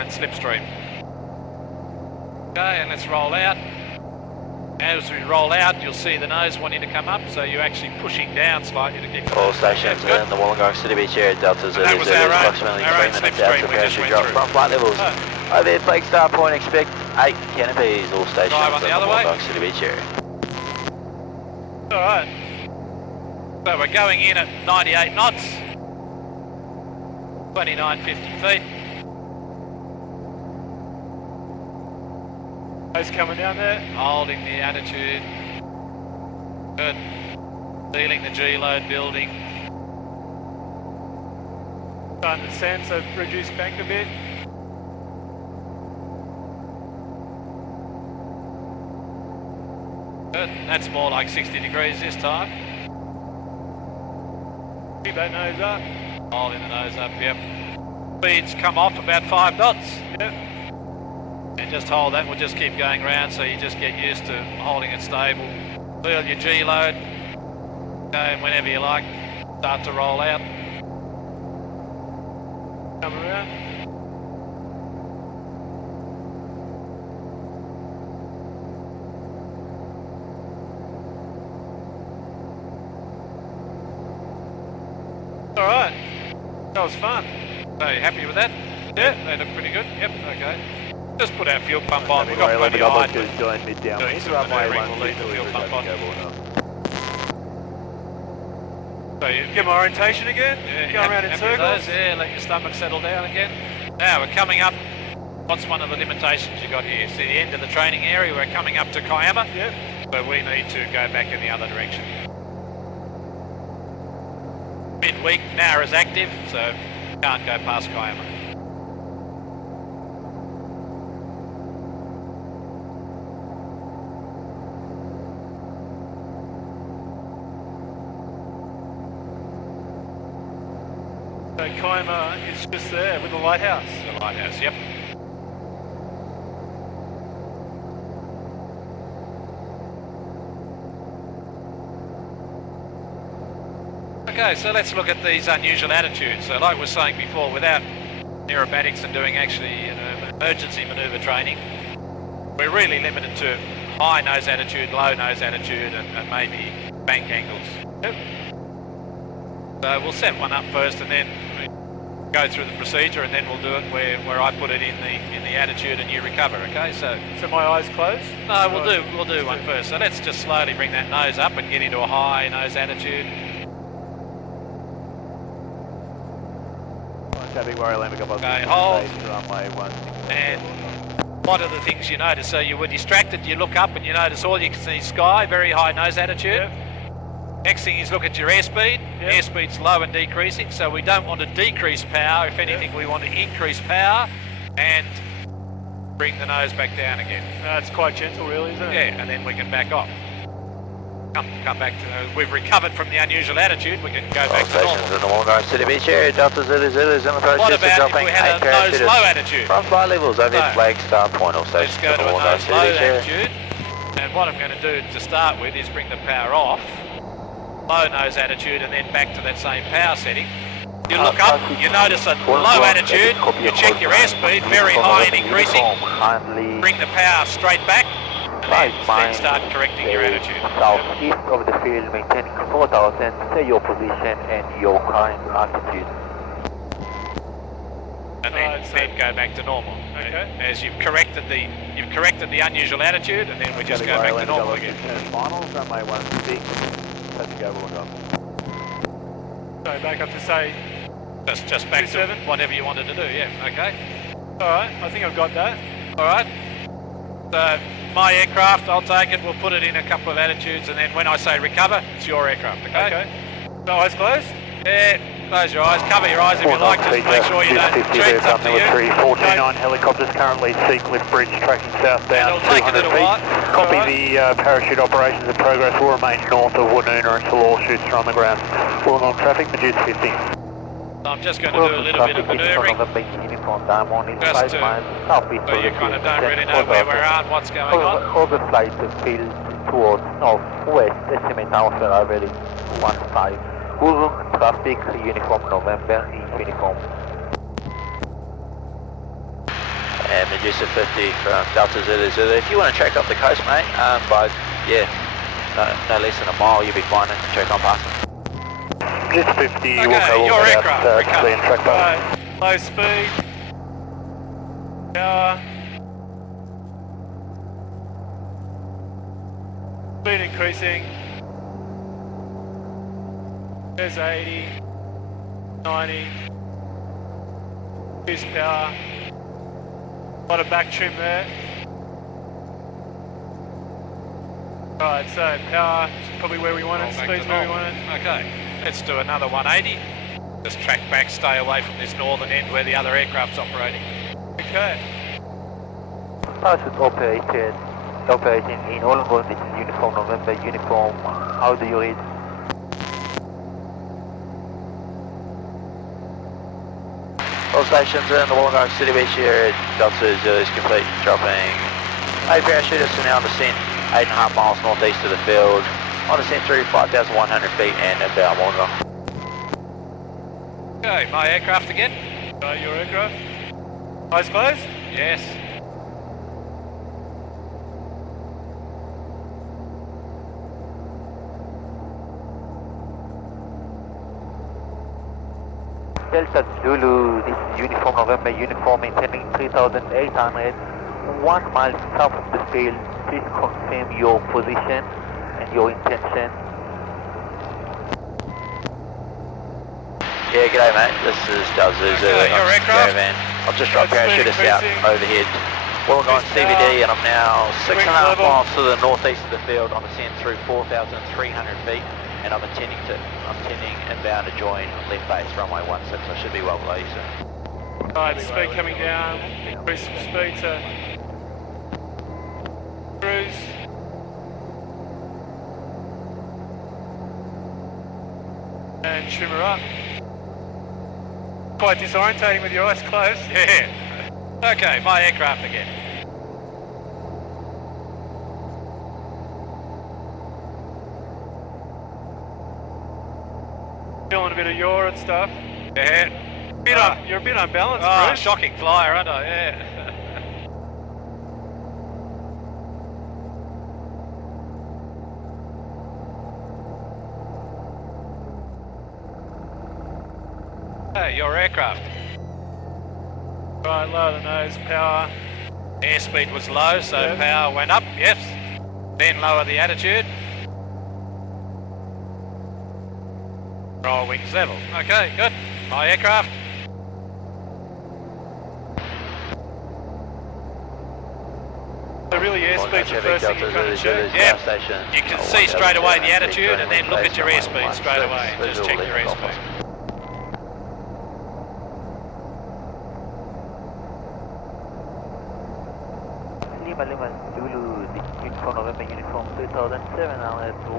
slipstream. Okay, and let's roll out. As we roll out, you'll see the nose wanting to come up, so you're actually pushing down slightly to keep... All stations in the Wollongong City Beach area, Delta Zulu, approximately 3 minutes out to parachute drop from flight levels. Overhead Flagstaff Point, expect 8 canopies, all stations in the Wollongong City Beach area. Alright. So we're going in at 98 knots, 2950 feet. Nose coming down there. Holding the attitude. Good. Feeling the G load building. Starting to descend, so reduce bank a bit. Good. That's more like 60 degrees this time. Keep that nose up. Holding the nose up, yep. Speeds come off about 5 knots. Yep. And just hold that, we'll just keep going around so you just get used to holding it stable. Feel your G load. Okay, whenever you like, start to roll out. Come around. Alright. That was fun. So you happy with that? Yeah. They look pretty good? Yep, okay. Just put our fuel pump on. We've got plenty of height. Join mid down. Doing some manoeuvring, we'll leave the fuel pump on. So you Get my orientation again. Go around in circles. Yeah, let your stomach settle down again. Now we're coming up. What's one of the limitations you got here? See the end of the training area, we're coming up to Kiama. Yep. So we need to go back in the other direction. Midweek, now is active, so can't go past Kiama. So Kaima is just there with the lighthouse. The lighthouse, yep. Okay, so let's look at these unusual attitudes. So like we were saying before, without aerobatics and doing actually emergency manoeuvre training, we're really limited to high nose attitude, low nose attitude, and maybe bank angles. Yep. So we'll set one up first and then go through the procedure, and then we'll do it where I put it in the attitude and you recover, okay? So my eyes closed? No, we'll do one first. So let's just slowly bring that nose up and get into a high nose attitude. Okay, hold. Runway 16. And what are the things you notice? So you were distracted, you look up and you notice all you can see sky, very high nose attitude. Yep. Next thing is look at your airspeed. Yep. Airspeed's low and decreasing, so we don't want to decrease power. If anything, we want to increase power and bring the nose back down again. It's quite gentle really, isn't it? Yeah, and then we can back off. Come back to, we've recovered from the unusual attitude, we can go back to normal. Stations in the Wollongong City Beach area, Delta Zulu is in the process What of about if dropping we had a nose low attitude? from flight levels over No. Flagstaff Point, all Let's stations go in the to a Wollongong nose City low Beach area. attitude, and what I'm going to do to start with is bring the power off, low nose attitude, and then back to that same power setting. You look up, you notice a low attitude, you check your airspeed, very high and increasing, bring the power straight back, and then start correcting your attitude. Southeast of the field, maintaining 4,000, say your position and your current altitude. And then go back to normal. Okay. As you've corrected the unusual attitude, and then we just go back to normal again. Finals, runway 16. Let's go, Wollongong. So back up to say... Just back to 27? whatever you wanted to do, yeah, okay. Alright, I think I've got that. Alright. So, my aircraft, I'll take it, we'll put it in a couple of attitudes, and then when I say recover, it's your aircraft, okay? Okay. So eyes closed? Yeah, close your eyes, cover your eyes if you like, just make sure you don't cheat, it's up to you. 429 helicopters currently Seacliff Bridge tracking southbound It'll take a 200 little feet. while. Copy, Alright. the parachute operations in progress will remain north of Woonona until all chutes are on the ground. Wollongong traffic, Majude 50. I'm just going to do a little bit of manoeuvring, just so you kind of don't really know where we are and what's going on. Over flight field towards northwest, estimate alpha already 15. Wollongong traffic, uniform November, uniform. And Medusa 50 from Delta Zulu. If you want to track off the coast, mate, by, no less than a mile, you'll be fine and check on passing. Jet 50, Okay, walk over your aircraft, to recover. clear and track past. Right, low speed. Power. Speed increasing. There's 80, 90. Boost power. A lot of back trim there. Right, so power is probably where we want it, Back speed's to where we normal. want it. Okay, let's do another 180. Just track back, stay away from this northern end where the other aircraft's operating. Okay. Parachute operating in Wollongong, this is uniform November, uniform, how do you read? All stations in the Wollongong City Beach area, Delta Zulu is complete, dropping 8 parachutists are now on descent, 8.5 miles northeast of the field, on descent through 5,100 feet and about Wollongong. Okay, my aircraft again? Your aircraft. Eyes closed? Yes. Delta Zulu, this is uniform November, uniform maintaining 3,800, 1 mile south of the field. Please confirm your position and your intention. Yeah, g'day mate, this is Delta Zulu. Okay, your aircraft? Caravan. I've just dropped Speed parachutists out increasing. overhead. Wollongong Boost CBD, and I'm now 6.5 level. miles to the northeast of the field. I'm ascending through 4,300 feet, and I'm intending inbound to join left base runway 16. I should be well below you, sir. Alright, speed coming down. Increase some speed to cruise. And trim her up. quite disorientating with your eyes closed. Yeah. Okay, my aircraft again. Feeling a bit of yaw and stuff. Yeah. You're a bit unbalanced, Oh, Bruce. shocking flyer, aren't I? Yeah. Hey, your aircraft. Right, lower the nose, power. Airspeed was low, so power went up, yes. Then lower the attitude. Roll wings level. Okay, good. My aircraft. So really airspeed's the first thing you kind of check. Yep. You can see straight away the attitude and then look at your airspeed straight away. Just check your airspeed.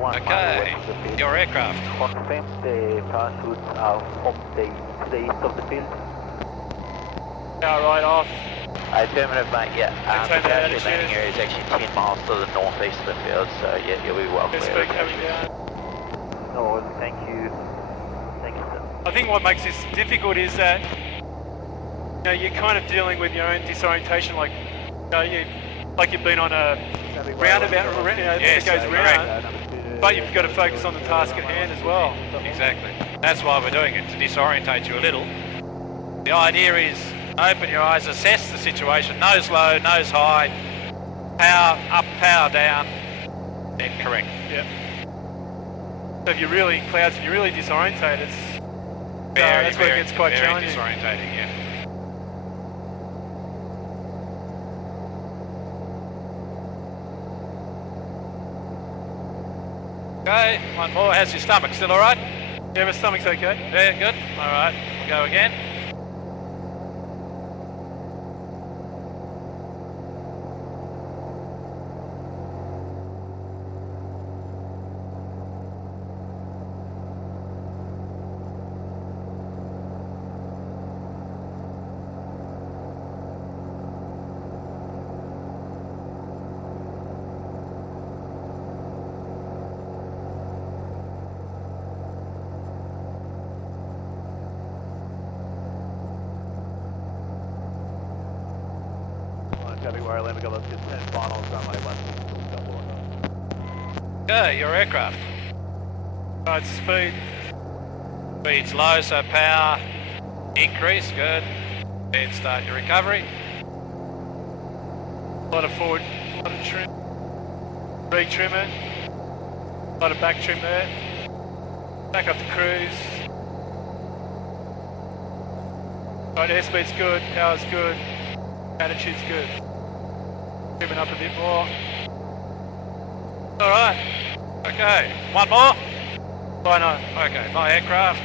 Okay, your aircraft. Confirm the parachutes are from the east of the field. Power right off. Affirmative, mate, yeah. Maintain The that parachute attitude. landing area is actually 10 miles to the northeast of the field, so yeah, you'll be well clear. Airspeed coming down. No, thank you. Thank you, sir. I think what makes this difficult is that you're kind of dealing with your own disorientation, like you've been on a roundabout, Yes, it goes correct. round, but you've got to focus on the task at hand as well. Exactly. That's why we're doing it, to disorientate you a little. The idea is open your eyes, assess the situation, nose low, nose high, power up, power down, then correct. Yep. So if you're really clouds, if you're really disorientated, that's where it gets quite very challenging. disorientating, yeah. Okay, one more. How's your stomach? Still all right? Yeah, my stomach's okay. Yeah, good. All right, we'll go again. Jabiru and Pipestrel, let's get 10 finals, runway 16. Okay, your aircraft. Right, speed. Speed's low, so power increase, good. Then start your recovery. A lot of forward, a lot of trim. Re-trim it. A lot of back trim there. Back up to cruise. Right, airspeed's good, power's good, attitude's good. Trimming up a bit more. Alright. Okay, one more. Why not? Okay, my aircraft.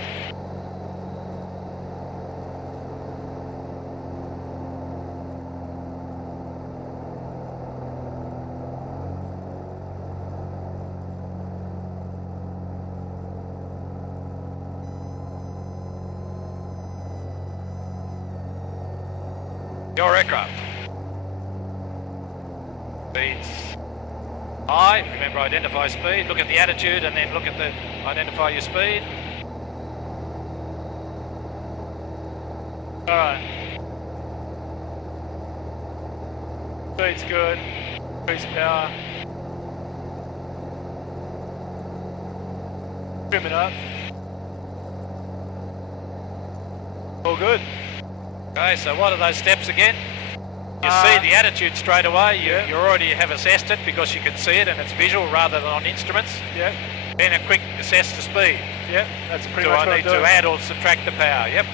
Your aircraft. Speeds high. Remember, identify speed. Look at the attitude, and then look at the identify your speed. All right. Speed's good. Increase power. Trim it up. All good. Okay, so what are those steps again? You see the attitude straight away. You already have assessed it because you can see it and it's visual rather than on instruments. Yep. Then a quick assess the speed. Yep. That's pretty Do much I what need I'm doing. to add or subtract the power? Yep.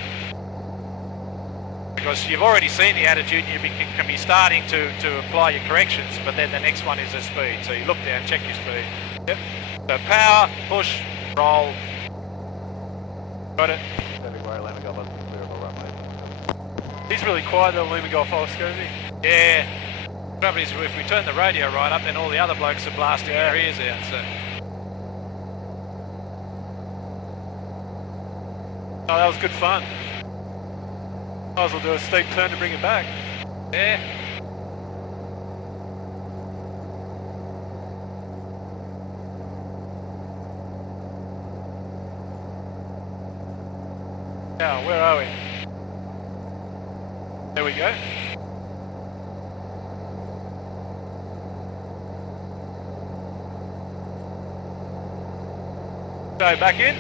Because you've already seen the attitude, you can be starting to apply your corrections, but then the next one is the speed. So you look down, check your speed. Yep. So power, push, roll. Got it. Jabiru and Pipestrel, let's clear of the runway. He's really quiet, though, Lima Golf Oscar, isn't he? Yeah. The trouble is, if we turn the radio right up, then all the other blokes are blasting their ears out. So. Oh, that was good fun. Might as well do a steep turn to bring it back. Yeah. Now, where are we? There we go. Go back in.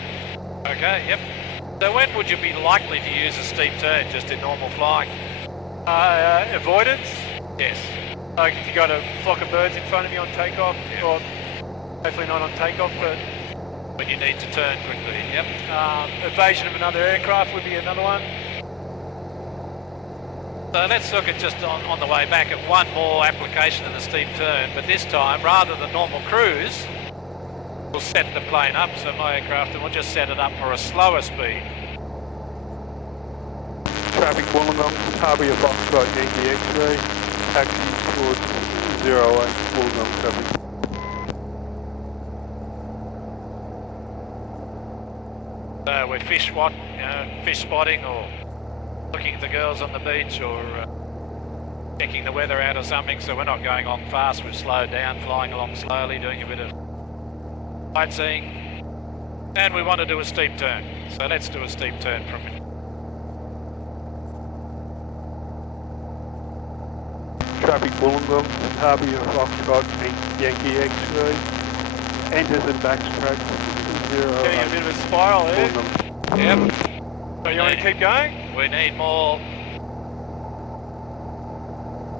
Okay, yep. So when would you be likely to use a steep turn, just in normal flying? Avoidance. Yes. Like if you got a flock of birds in front of you on takeoff, or hopefully not on takeoff, but When you need to turn quickly, yep. evasion of another aircraft would be another one. So let's look at just on the way back at one more application of the steep turn, but this time, rather than normal cruise, we'll set the plane up, so my aircraft, and we'll just set it up for a slower speed. Traffic Wollongong, Harbour Foxtrot, Yankee X-ray, taxi towards 08 Wollongong traffic. So we're fish spotting, or looking at the girls on the beach, or checking the weather out or something, so we're not going on fast, we've slowed down, flying along slowly, doing a bit of sightseeing, and we want to do a steep turn, so let's do a steep turn from it. Traffic Wollongong, Harbour Foxtrot, Yankee X-ray, enters and backtracks, 08. Getting a bit of a spiral here. Yep. So you want to keep going? We need more.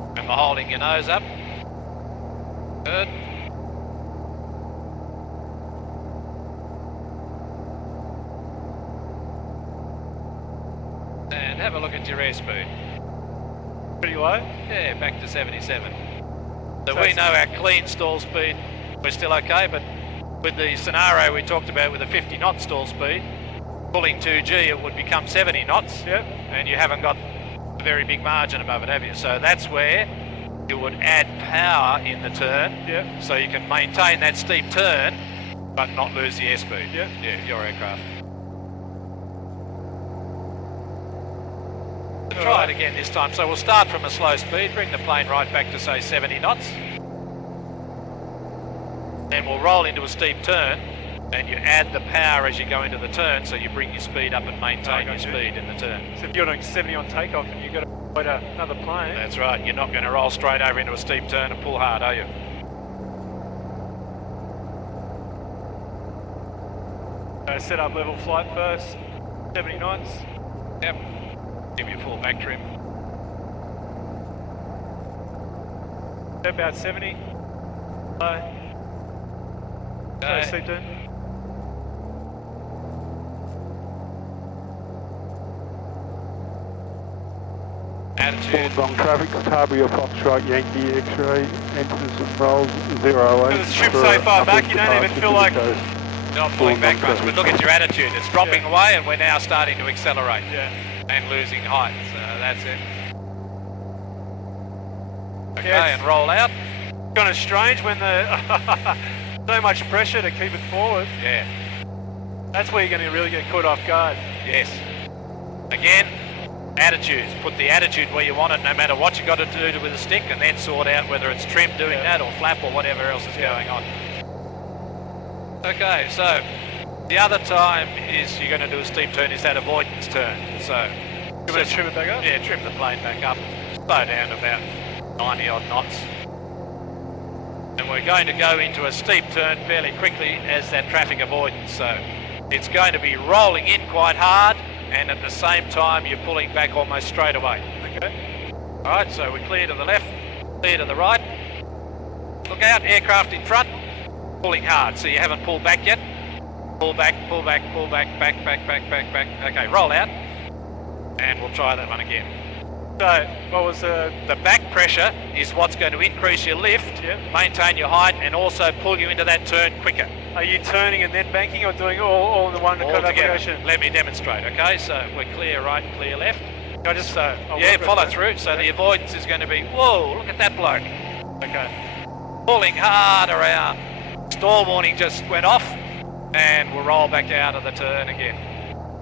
Remember holding your nose up. Good. And have a look at your airspeed. Pretty low? Yeah, back to 77. So we know our clean stall speed, we're still okay, but with the scenario we talked about with a 50 knot stall speed, pulling 2G, it would become 70 knots. Yep. And you haven't got a very big margin above it, have you? So that's where you would add power in the turn. Yep. So you can maintain that steep turn, but not lose the airspeed. Yep. Yeah, your aircraft. Try it again this time. So we'll start from a slow speed, bring the plane right back to say 70 knots. Then we'll roll into a steep turn, and you add the power as you go into the turn, so you bring your speed up and maintain your speed in the turn. So if you're doing 70 on takeoff and you've got to avoid another plane. That's right, you're not going to roll straight over into a steep turn and pull hard, are you? Set up level flight first, 70 knots. Yep. Give you full back trim. About 70. Low. Okay. So steep turn. Attitude. Wollongong traffic, Harbour Foxtrot, Yankee X-ray, enters and rolls 08. Because the ship's so far back, you don't even feel like... You're not pulling back much, but look at your attitude. It's dropping away, and we're now starting to accelerate. Yeah. And losing height, so that's it. Okay, Yeah, and roll out. Kind of strange when the so much pressure to keep it forward. Yeah. That's where you're going to really get caught off guard. Yes. Again, attitudes. Put the attitude where you want it, no matter what you got to do with the stick, and then sort out whether it's trim doing that or flap or whatever else is going on. Okay, so the other time is you're going to do a steep turn is that avoidance turn. So You want to trim it back up? Yeah, trim the plane back up. Slow down to about 90 odd knots. And we're going to go into a steep turn fairly quickly as that traffic avoidance. So it's going to be rolling in quite hard, and at the same time you're pulling back almost straight away. Okay. All right, so we're clear to the left, clear to the right. Look out, aircraft in front, pulling hard. So you haven't pulled back yet. Pull back, pull back, pull back, back, back, back, back, back. Okay, roll out, and we'll try that one again. So, what was the back pressure is what's going to increase your lift, maintain your height, and also pull you into that turn quicker. Are you turning and then banking, or doing all in the one kind of application? Let me demonstrate, okay? So we're clear right, clear left. Can I just follow through. So the avoidance is going to be, whoa, look at that bloke. Okay. Pulling hard around. Stall warning just went off, and we'll roll back out of the turn again.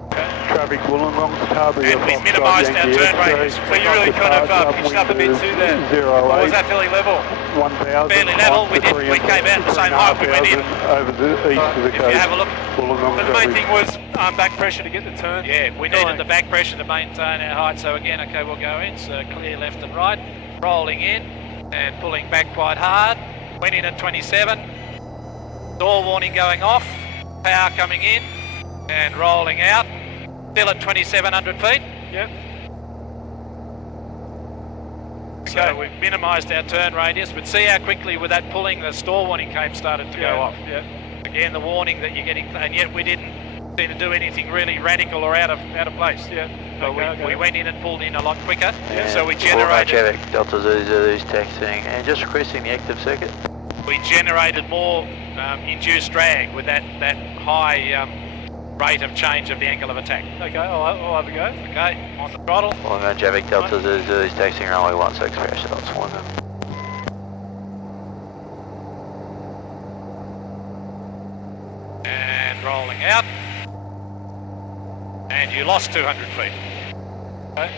Okay. traffic, Wollongong, Tabby, And we minimised our turn radius. So you really kind of pitched up a bit too there. Or was that fairly level? 1,000. Fairly level. We came out the same height we went in. Over the east of the If coast. you have a look. Wollongong But the main traffic. thing was back pressure to get the turn. Yeah, we needed the back pressure to maintain our height. So again, okay, we'll go in. So clear left and right. Rolling in and pulling back quite hard. Went in at 27. Door warning going off. Power coming in and rolling out. Still at 2,700 feet. Yep. So we've minimised our turn radius, but see how quickly with that pulling the stall warning came started to go off. Yeah. Again, the warning that you're getting, and yet we didn't seem to do anything really radical or out of place. Yeah. But we went in and pulled in a lot quicker, And so we Wollongong generated. traffic, Delta Zulu's taxiing and just requesting the active circuit. We generated more induced drag with that high rate of change of the angle of attack. Okay, I'll have a go. Okay, on the throttle. Wollongong traffic, Delta Zulu's taxiing runway 16 for Astronaut Wollongong. And rolling out. And you lost 200 feet. Okay.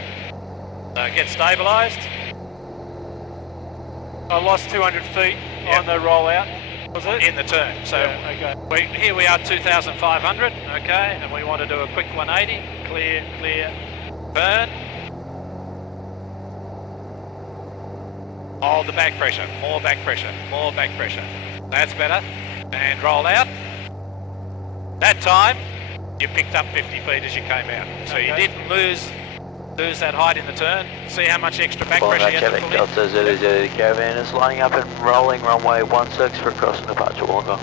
So get stabilised. I lost 200 feet on the roll out, was it? In the turn. So yeah, okay. here we are 2,500, okay, and we want to do a quick 180. Clear, burn. Hold the back pressure, more back pressure. That's better. And roll out. That time, you picked up 50 feet as you came out. So you didn't lose that height in the turn. See how much extra back pressure you had to pull in. Delta Zulu caravan is lining up and rolling runway 16 for crossing departure Wollongong.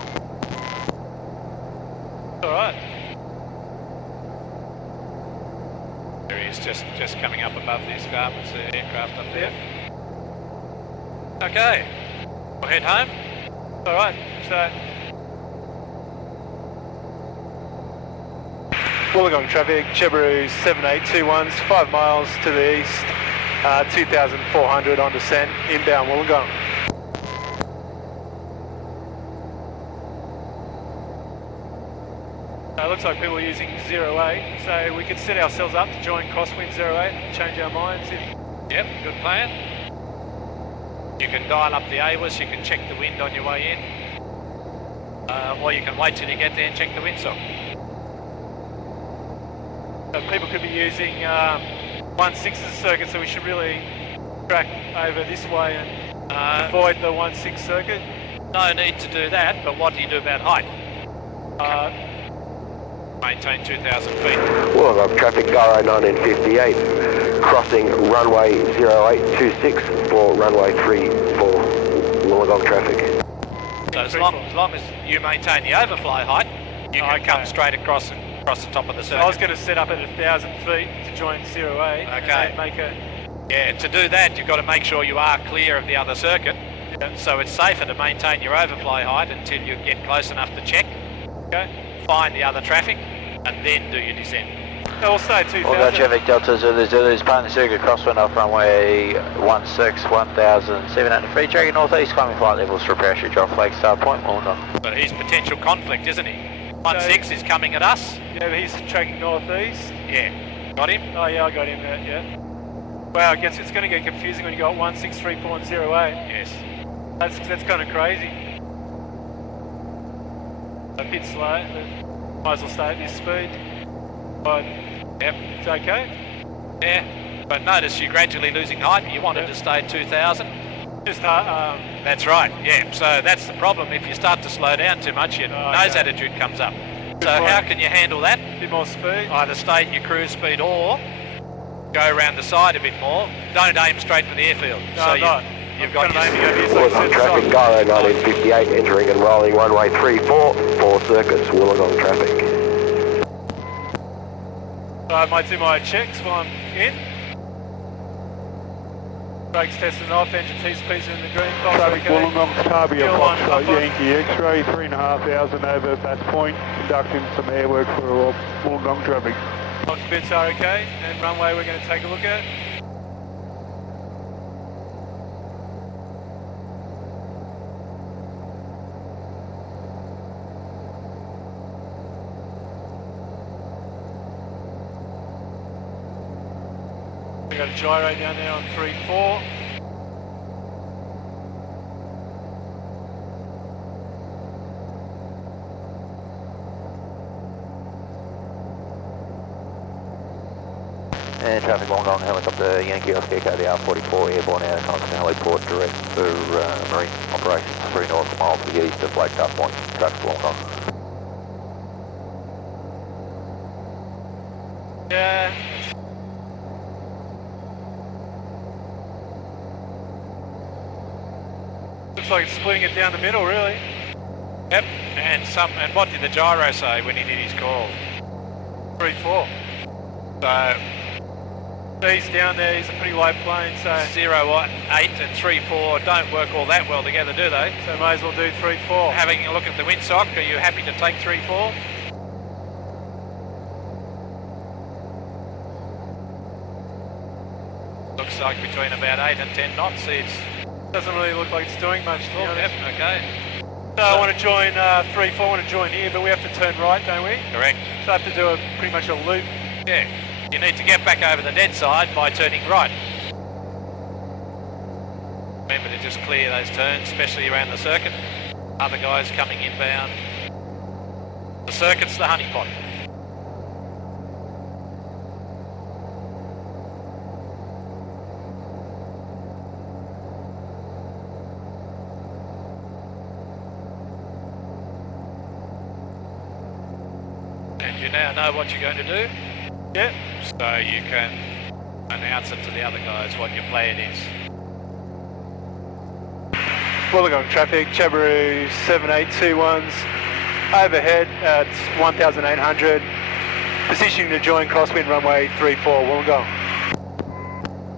Alright. There he is, just coming up above the escarpments, the aircraft up there. Okay, we'll head home. Alright, so Wollongong traffic, Jabiru 7821s, 5 miles to the east, 2,400 on descent, inbound Wollongong. it looks like people are using 08, so we could set ourselves up to join crosswind 08 and change our minds. Yep, good plan. You can dial up the AWIS, you can check the wind on your way in. Or you can wait till you get there and check the windsock. So people could be using 1/6 as a circuit, so we should really track over this way and avoid the 1/6 circuit. No need to do that, but what do you do about height? Maintain 2,000 feet. Wollongong traffic, Garo 1958, crossing runway 0826 for runway 34, Wollongong traffic. So as long as you maintain the overfly height, you can come straight across the top of the circuit. I was going to set up at 1,000 feet to join 08. Okay. And make a... Yeah, to do that, you've got to make sure you are clear of the other circuit. Yeah. So it's safer to maintain your overfly height until you get close enough to check. Okay. Find the other traffic, and then do your descent. So we'll stay at 2,000. Wollongong traffic, Delta Zulu's partner circuit crosswind off runway 16, 1,700 feet, tracking northeast, climbing flight levels for parachute drop flag start point, Wollongong. So he's potential conflict, isn't he? 1/6 is coming at us. Yeah, but he's tracking northeast. Yeah. Got him? Oh yeah, I got him there, yeah. Wow, I guess it's going to get confusing when you got 163.08. Yes. That's kind of crazy. A bit slow, but might as well stay at this speed. But yep, it's okay. Yeah, but notice you're gradually losing height. You wanted to stay at 2,000. Just that's right. Yeah. So that's the problem. If you start to slow down too much, your nose attitude comes up. So how can you handle that? A bit more speed. Either stay at your cruise speed or go around the side a bit more. Don't aim straight for the airfield. No, so you've got your Wollongong traffic, Garo 1958, entering and rolling runway 34, 4 circuits, Wollongong traffic. So I might do my checks while I'm in. Brakes testing off, engine T-speeds in the green. Traffic, Wollongong, Tabia, Fuel on, Foxtrot, upper. Yankee X-ray, 3,500 over Bass Point, conducting some air work for Wollongong traffic. Cockpits are okay, and runway we're going to take a look at. We got a gyro down there on 3-4. And traffic Wollongong, helicopter Yankee Oscar the R44 airborne out of Constant Heliport direct for marine operations 3 north mile to the east of Lake Duck Point, traffic Wollongong. Yeah. Looks like it's splitting it down the middle, really. Yep, and what did the gyro say when he did his call? 3-4. So He's down there, he's a pretty low plane, so 0-8 and 3-4 don't work all that well together, do they? so may as well do 3-4. Having a look at the windsock, are you happy to take 3-4? Looks like between about 8 and 10 knots. It Doesn't really look like it's doing much, to be honest. Yep, okay. So I want to join 3-4, I want to join here, but we have to turn right, don't we? Correct. So I have to do pretty much a loop. Yeah. You need to get back over the dead side by turning right. Remember to just clear those turns, especially around the circuit. Other guys coming inbound. The circuit's the honeypot. And you now know what you're going to do? Yep. So you can announce it to the other guys what your plan is. Wollongong traffic, Jabiru 7821's overhead at 1,800. Positioning to join crosswind runway 34, Wollongong.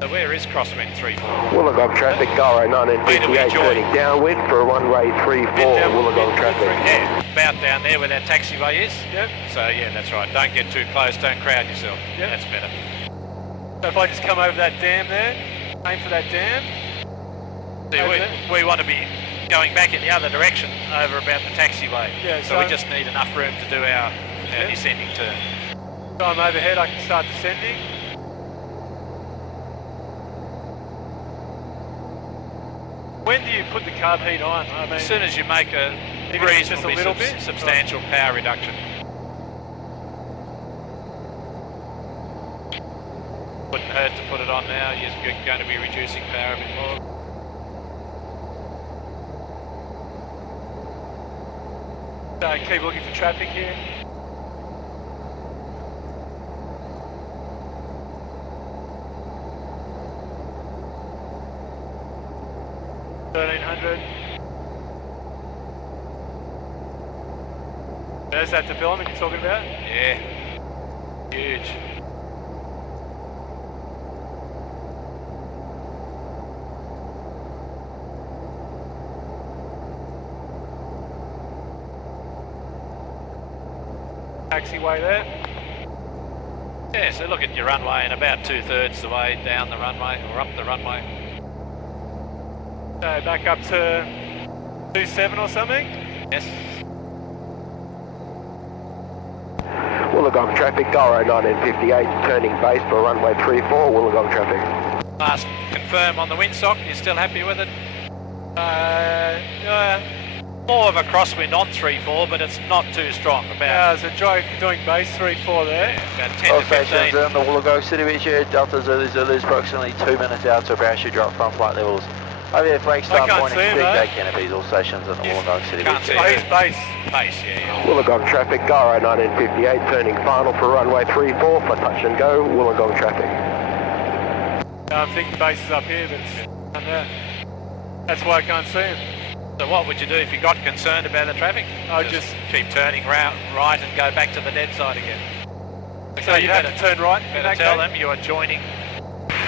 So where is crosswind 34? Wollongong traffic, Gyro 1958 turning downwind for runway 34, Wollongong traffic. Yeah, about down there where that taxiway is. Yep. So yeah, that's right. Don't get too close, don't crowd yourself. Yep. That's better. So if I just come over that dam there, aim for that dam. See, we want to be going back in the other direction over about the taxiway. Yeah, so we just need enough room to do our descending turn. So I'm overhead, I can start descending. When do you put the carb heat on? I mean, As soon as you make a even if it's just a reasonably little bit? substantial power reduction. Wouldn't hurt to put it on now. You're going to be reducing power a bit more. So keep looking for traffic here. There's that development you're talking about? Yeah, huge. Taxiway there. Yeah, so look at your runway and about 2/3 the way down the runway or up the runway. So back up to 27 or something? Yes. Wollongong traffic, Gyro 1958 turning base for runway 34, Wollongong traffic. Last confirm on the windsock, you still happy with it? More of a crosswind on 3-4, but it's not too strong. There's a joke doing base 3-4 there. About 10 to 15. In the Wollongong City Beach area, Delta Zulu Zulu is approximately 2 minutes out to parachute drop from flight levels. Over here, flank start pointing big day canopies, all stations in the Wollongong City Beach Can't see area. He's base. Base, yeah. Wollongong traffic, Gyro 1958 turning final for runway 34 for touch and go, Wollongong traffic. I'm thinking base is up here, but it's down there. That's why I can't see him. So what would you do if you got concerned about the traffic? I'd just keep turning right and go back to the dead side again. So you have to turn right. Better tell them you are joining.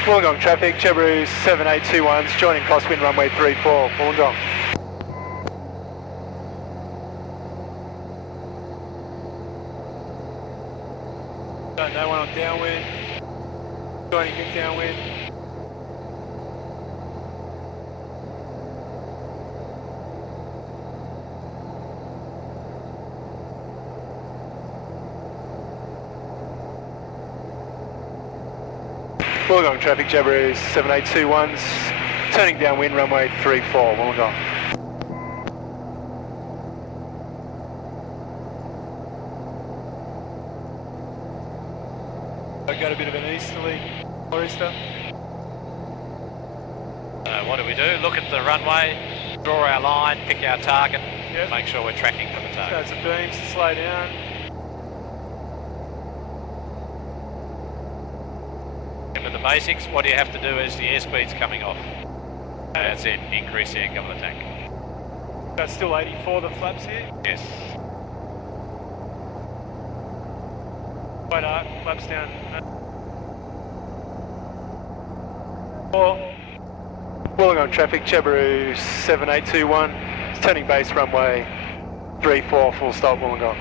Wollongong traffic, Jabiru 7821's joining crosswind runway 34, Wollongong. So no one on downwind. Joining big downwind. Wollongong traffic, Jabiru 7821's turning downwind runway 34, Wollongong. I got a bit of an easterly nor'easter. What do we do? Look at the runway, draw our line, pick our target, make sure we're tracking for the target. That's the beams, slow down. Into the basics, what you have to do is the airspeed's coming off. That's it, increase the angle of the tank. That's still 84, the flaps here? Yes. Quite arc, flaps down. Wollongong traffic, Jabiru 7821, it's turning base runway 34, full stop Wollongong.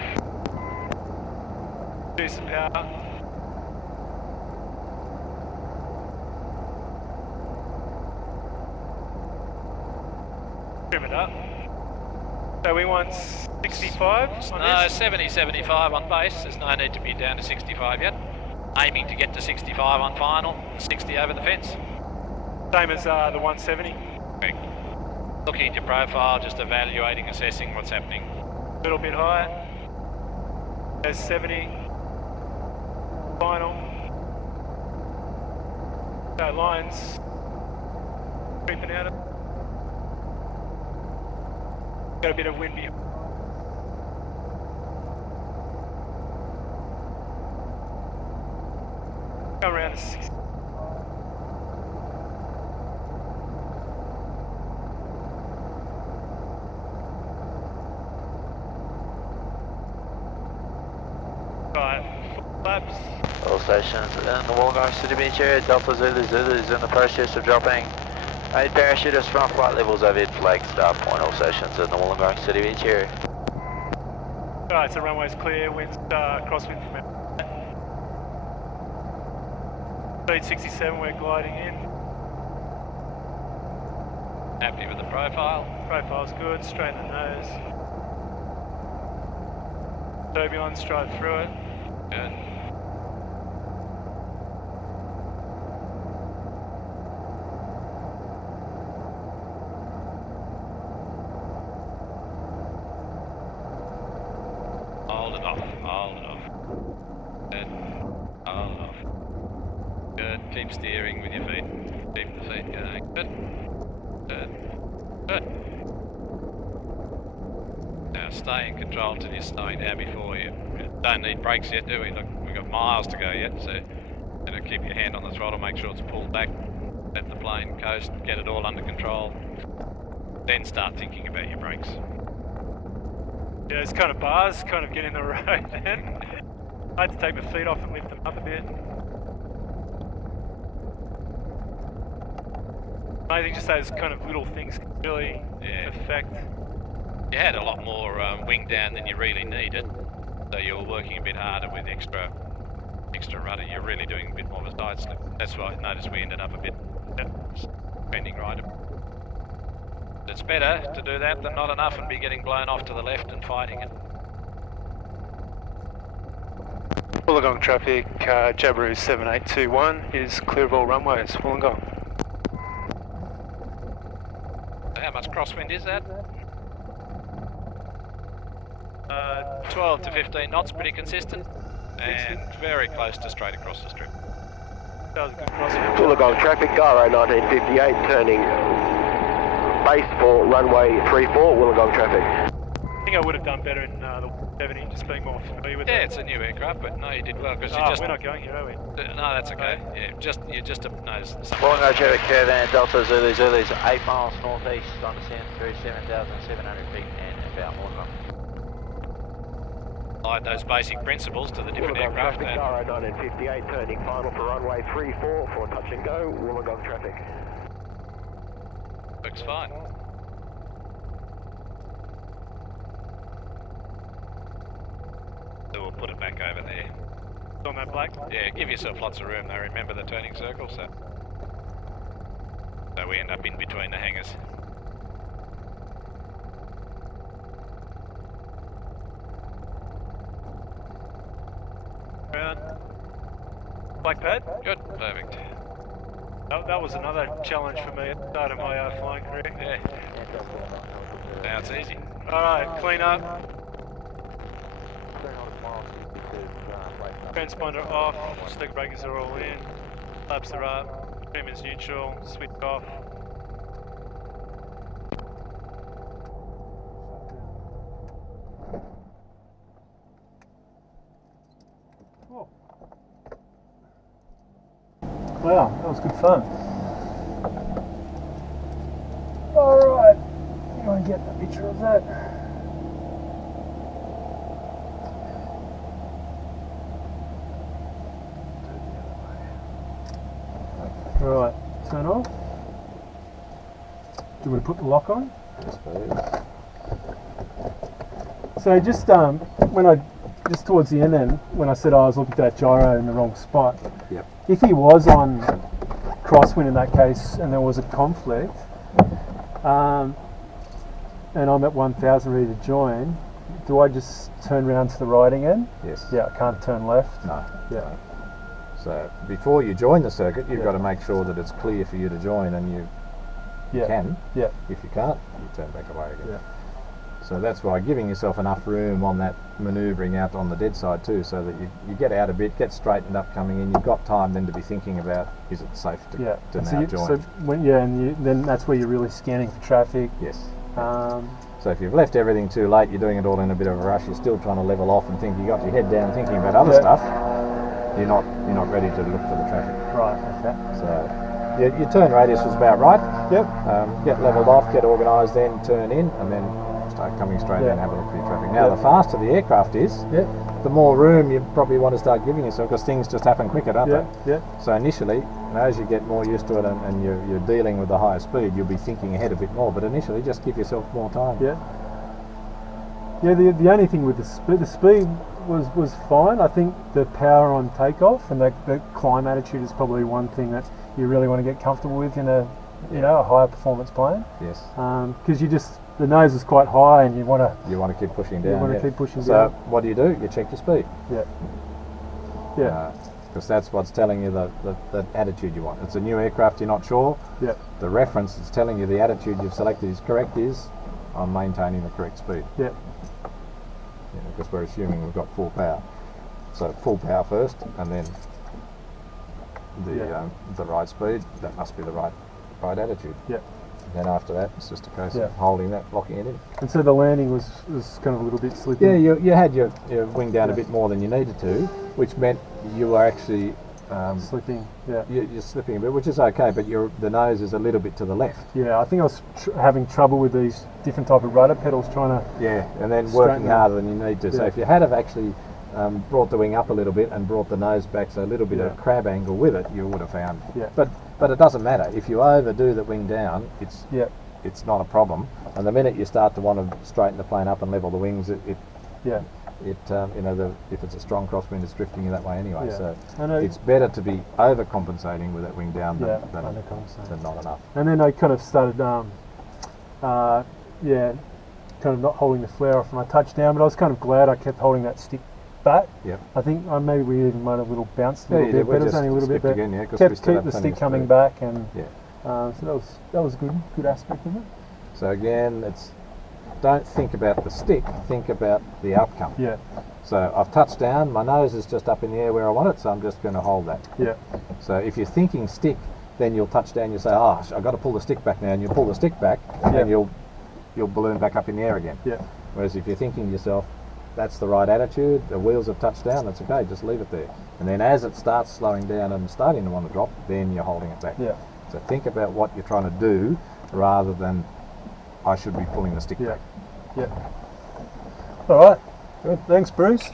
Do some power. Trim it up. So we want 65 on No, this? 70, 75 on base. There's no need to be down to 65 yet. Aiming to get to 65 on final, 60 over the fence. Same as the 170. Correct. Looking at your profile, just evaluating, assessing what's happening. A little bit higher. There's 70. Final. So lines creeping out of. Got a bit of wind behind. Come around to 60. Flaps. All stations in the Wollongong City Beach area, Delta Zulu is in the process of dropping 8 parachutists from flight levels overhead flag start point. All stations in the Wollongong City Beach area. Alright, so runway's clear, wind's crosswind from speed 67, we're gliding in. Happy with the profile? Profile's good, straighten the nose. Turbulence, drive through it. Good. Hold it off, hold it off. Good. Hold it off. Good. Keep steering with your feet. Keep the feet going. Good. Good. Good. Now stay in control till you're slowing down before you. Don't need brakes yet, do we? Look, we've got miles to go yet, so keep your hand on the throttle, make sure it's pulled back, let the plane coast, get it all under control. Then start thinking about your brakes. Yeah, it's kind of bars, kind of get in the road then. I had to take my feet off and lift them up a bit. I think just those kind of little things can really affect. You had a lot more wing down than you really needed, so you were working a bit harder with extra rudder. You're really doing a bit more of a side slip. That's why I noticed we ended up a bit bending right. It's better to do that than not enough and be getting blown off to the left and fighting it. Wollongong traffic, Jabiru 7821 is clear of all runways, Wollongong. How much crosswind is that? 12 to 15 knots, pretty consistent, and very close to straight across the strip. That was a good crosswind. Wollongong traffic, Gyro 1958, turning base for runway 34, Wollongong traffic. I think I would have done better in the 70, just being more familiar with it. Yeah, it's a new aircraft, but no, you did well because you just. We're not going here, are we? No, that's okay. Yeah, you just no. Wollongong traffic, caravan, Delta Zulu is 8 miles northeast on descent through 7,700 feet and about Wollongong. Applied those basic principles to the different aircraft. Traffic, Gyro 1958, turning final for runway 34 for touch and go, Wollongong traffic. Works fine. So we'll put it back over there. On that black? Yeah, give yourself lots of room though, remember the turning circle, so we end up in between the hangars. Around. Black pad? Good, perfect. That was another challenge for me at the start of my flying career. Yeah. Now it's easy. Alright, clean up. Transponder off, slick breakers are all in, flaps are up, trim is neutral, switch off. Wow, that was good fun. Alright, you want to get a picture of that? Alright, turn off. Do you want to put the lock on? Yes, please. So just just towards the end then, when I said I was looking at that gyro in the wrong spot, Yep. if he was on crosswind in that case and there was a conflict, and I'm at 1000 ready to join, do I just turn around to the right again? Yes. Yeah, I can't turn left? No. Yeah. No. So before you join the circuit, you've got to make sure that it's clear for you to join, and you can. Yeah. If you can't, you turn back away again. Yeah. So that's why giving yourself enough room on that manoeuvring out on the dead side too, so that you get out a bit, get straightened up coming in. You've got time then to be thinking about, is it safe to now join? So then that's where you're really scanning for traffic. Yes. So if you've left everything too late, you're doing it all in a bit of a rush. You're still trying to level off and think you got your head down thinking about other stuff. You're not ready to look for the traffic. Right. Okay. So your turn radius was about right. Yep. Get levelled off, get organised, then turn in, and then start coming straight in and have a look for your traffic. Now, the faster the aircraft is, the more room you probably want to start giving yourself, because things just happen quicker, don't they? Yeah. So initially, as you get more used to it and you're dealing with the higher speed, you'll be thinking ahead a bit more. But initially, just give yourself more time. Yeah. Yeah. The only thing with the speed was fine. I think the power on takeoff and the climb attitude is probably one thing that you really want to get comfortable with in a higher performance plane. Yes. Because the nose is quite high and you want to keep pushing down. You want to keep pushing down. So what do? You check your speed. Yeah. Because that's what's telling you the attitude you want. It's a new aircraft, you're not sure. Yeah. The reference that's telling you the attitude you've selected is correct is I'm maintaining the correct speed. Yeah. Because we're assuming we've got full power. So full power first, and then the right speed. That must be the right attitude. Yeah. Then after that, it's just a case of holding that, locking it in. And so the landing was kind of a little bit slippy. Yeah, you had your wing down a bit more than you needed to, which meant you were actually slipping. Yeah, you're slipping a bit, which is okay, but the nose is a little bit to the left. Yeah, I think I was having trouble with these different type of rudder pedals, trying to and then working harder than you need to. So if you had have actually brought the wing up a little bit and brought the nose back, so a little bit of crab angle with it, you would have found. Yeah. But it doesn't matter if you overdo the wing down. It's not a problem. And the minute you start to want to straighten the plane up and level the wings, if it's a strong crosswind, it's drifting you that way anyway. So it's better to be overcompensating with that wing down than not enough. And then I kind of started, kind of not holding the flare off when I touched down, but I was kind of glad I kept holding that stick back. Yep. I think maybe we even might have bounce a little bit, but it was only a little bit. Again, keep the stick coming back, and so that was good aspect of it. So again, don't think about the stick, think about the outcome. Yeah. So I've touched down, my nose is just up in the air where I want it, so I'm just going to hold that. Yeah. So if you're thinking stick, then you'll touch down, you'll say, I've got to pull the stick back now, and you'll pull the stick back, and then you'll balloon back up in the air again. Yeah. Whereas if you're thinking to yourself, that's the right attitude, the wheels have touched down, that's okay, just leave it there. And then as it starts slowing down and starting to want to drop, then you're holding it back. Yeah. So think about what you're trying to do, rather than I should be pulling the stick back. Yeah. All right. Good. Thanks, Bruce.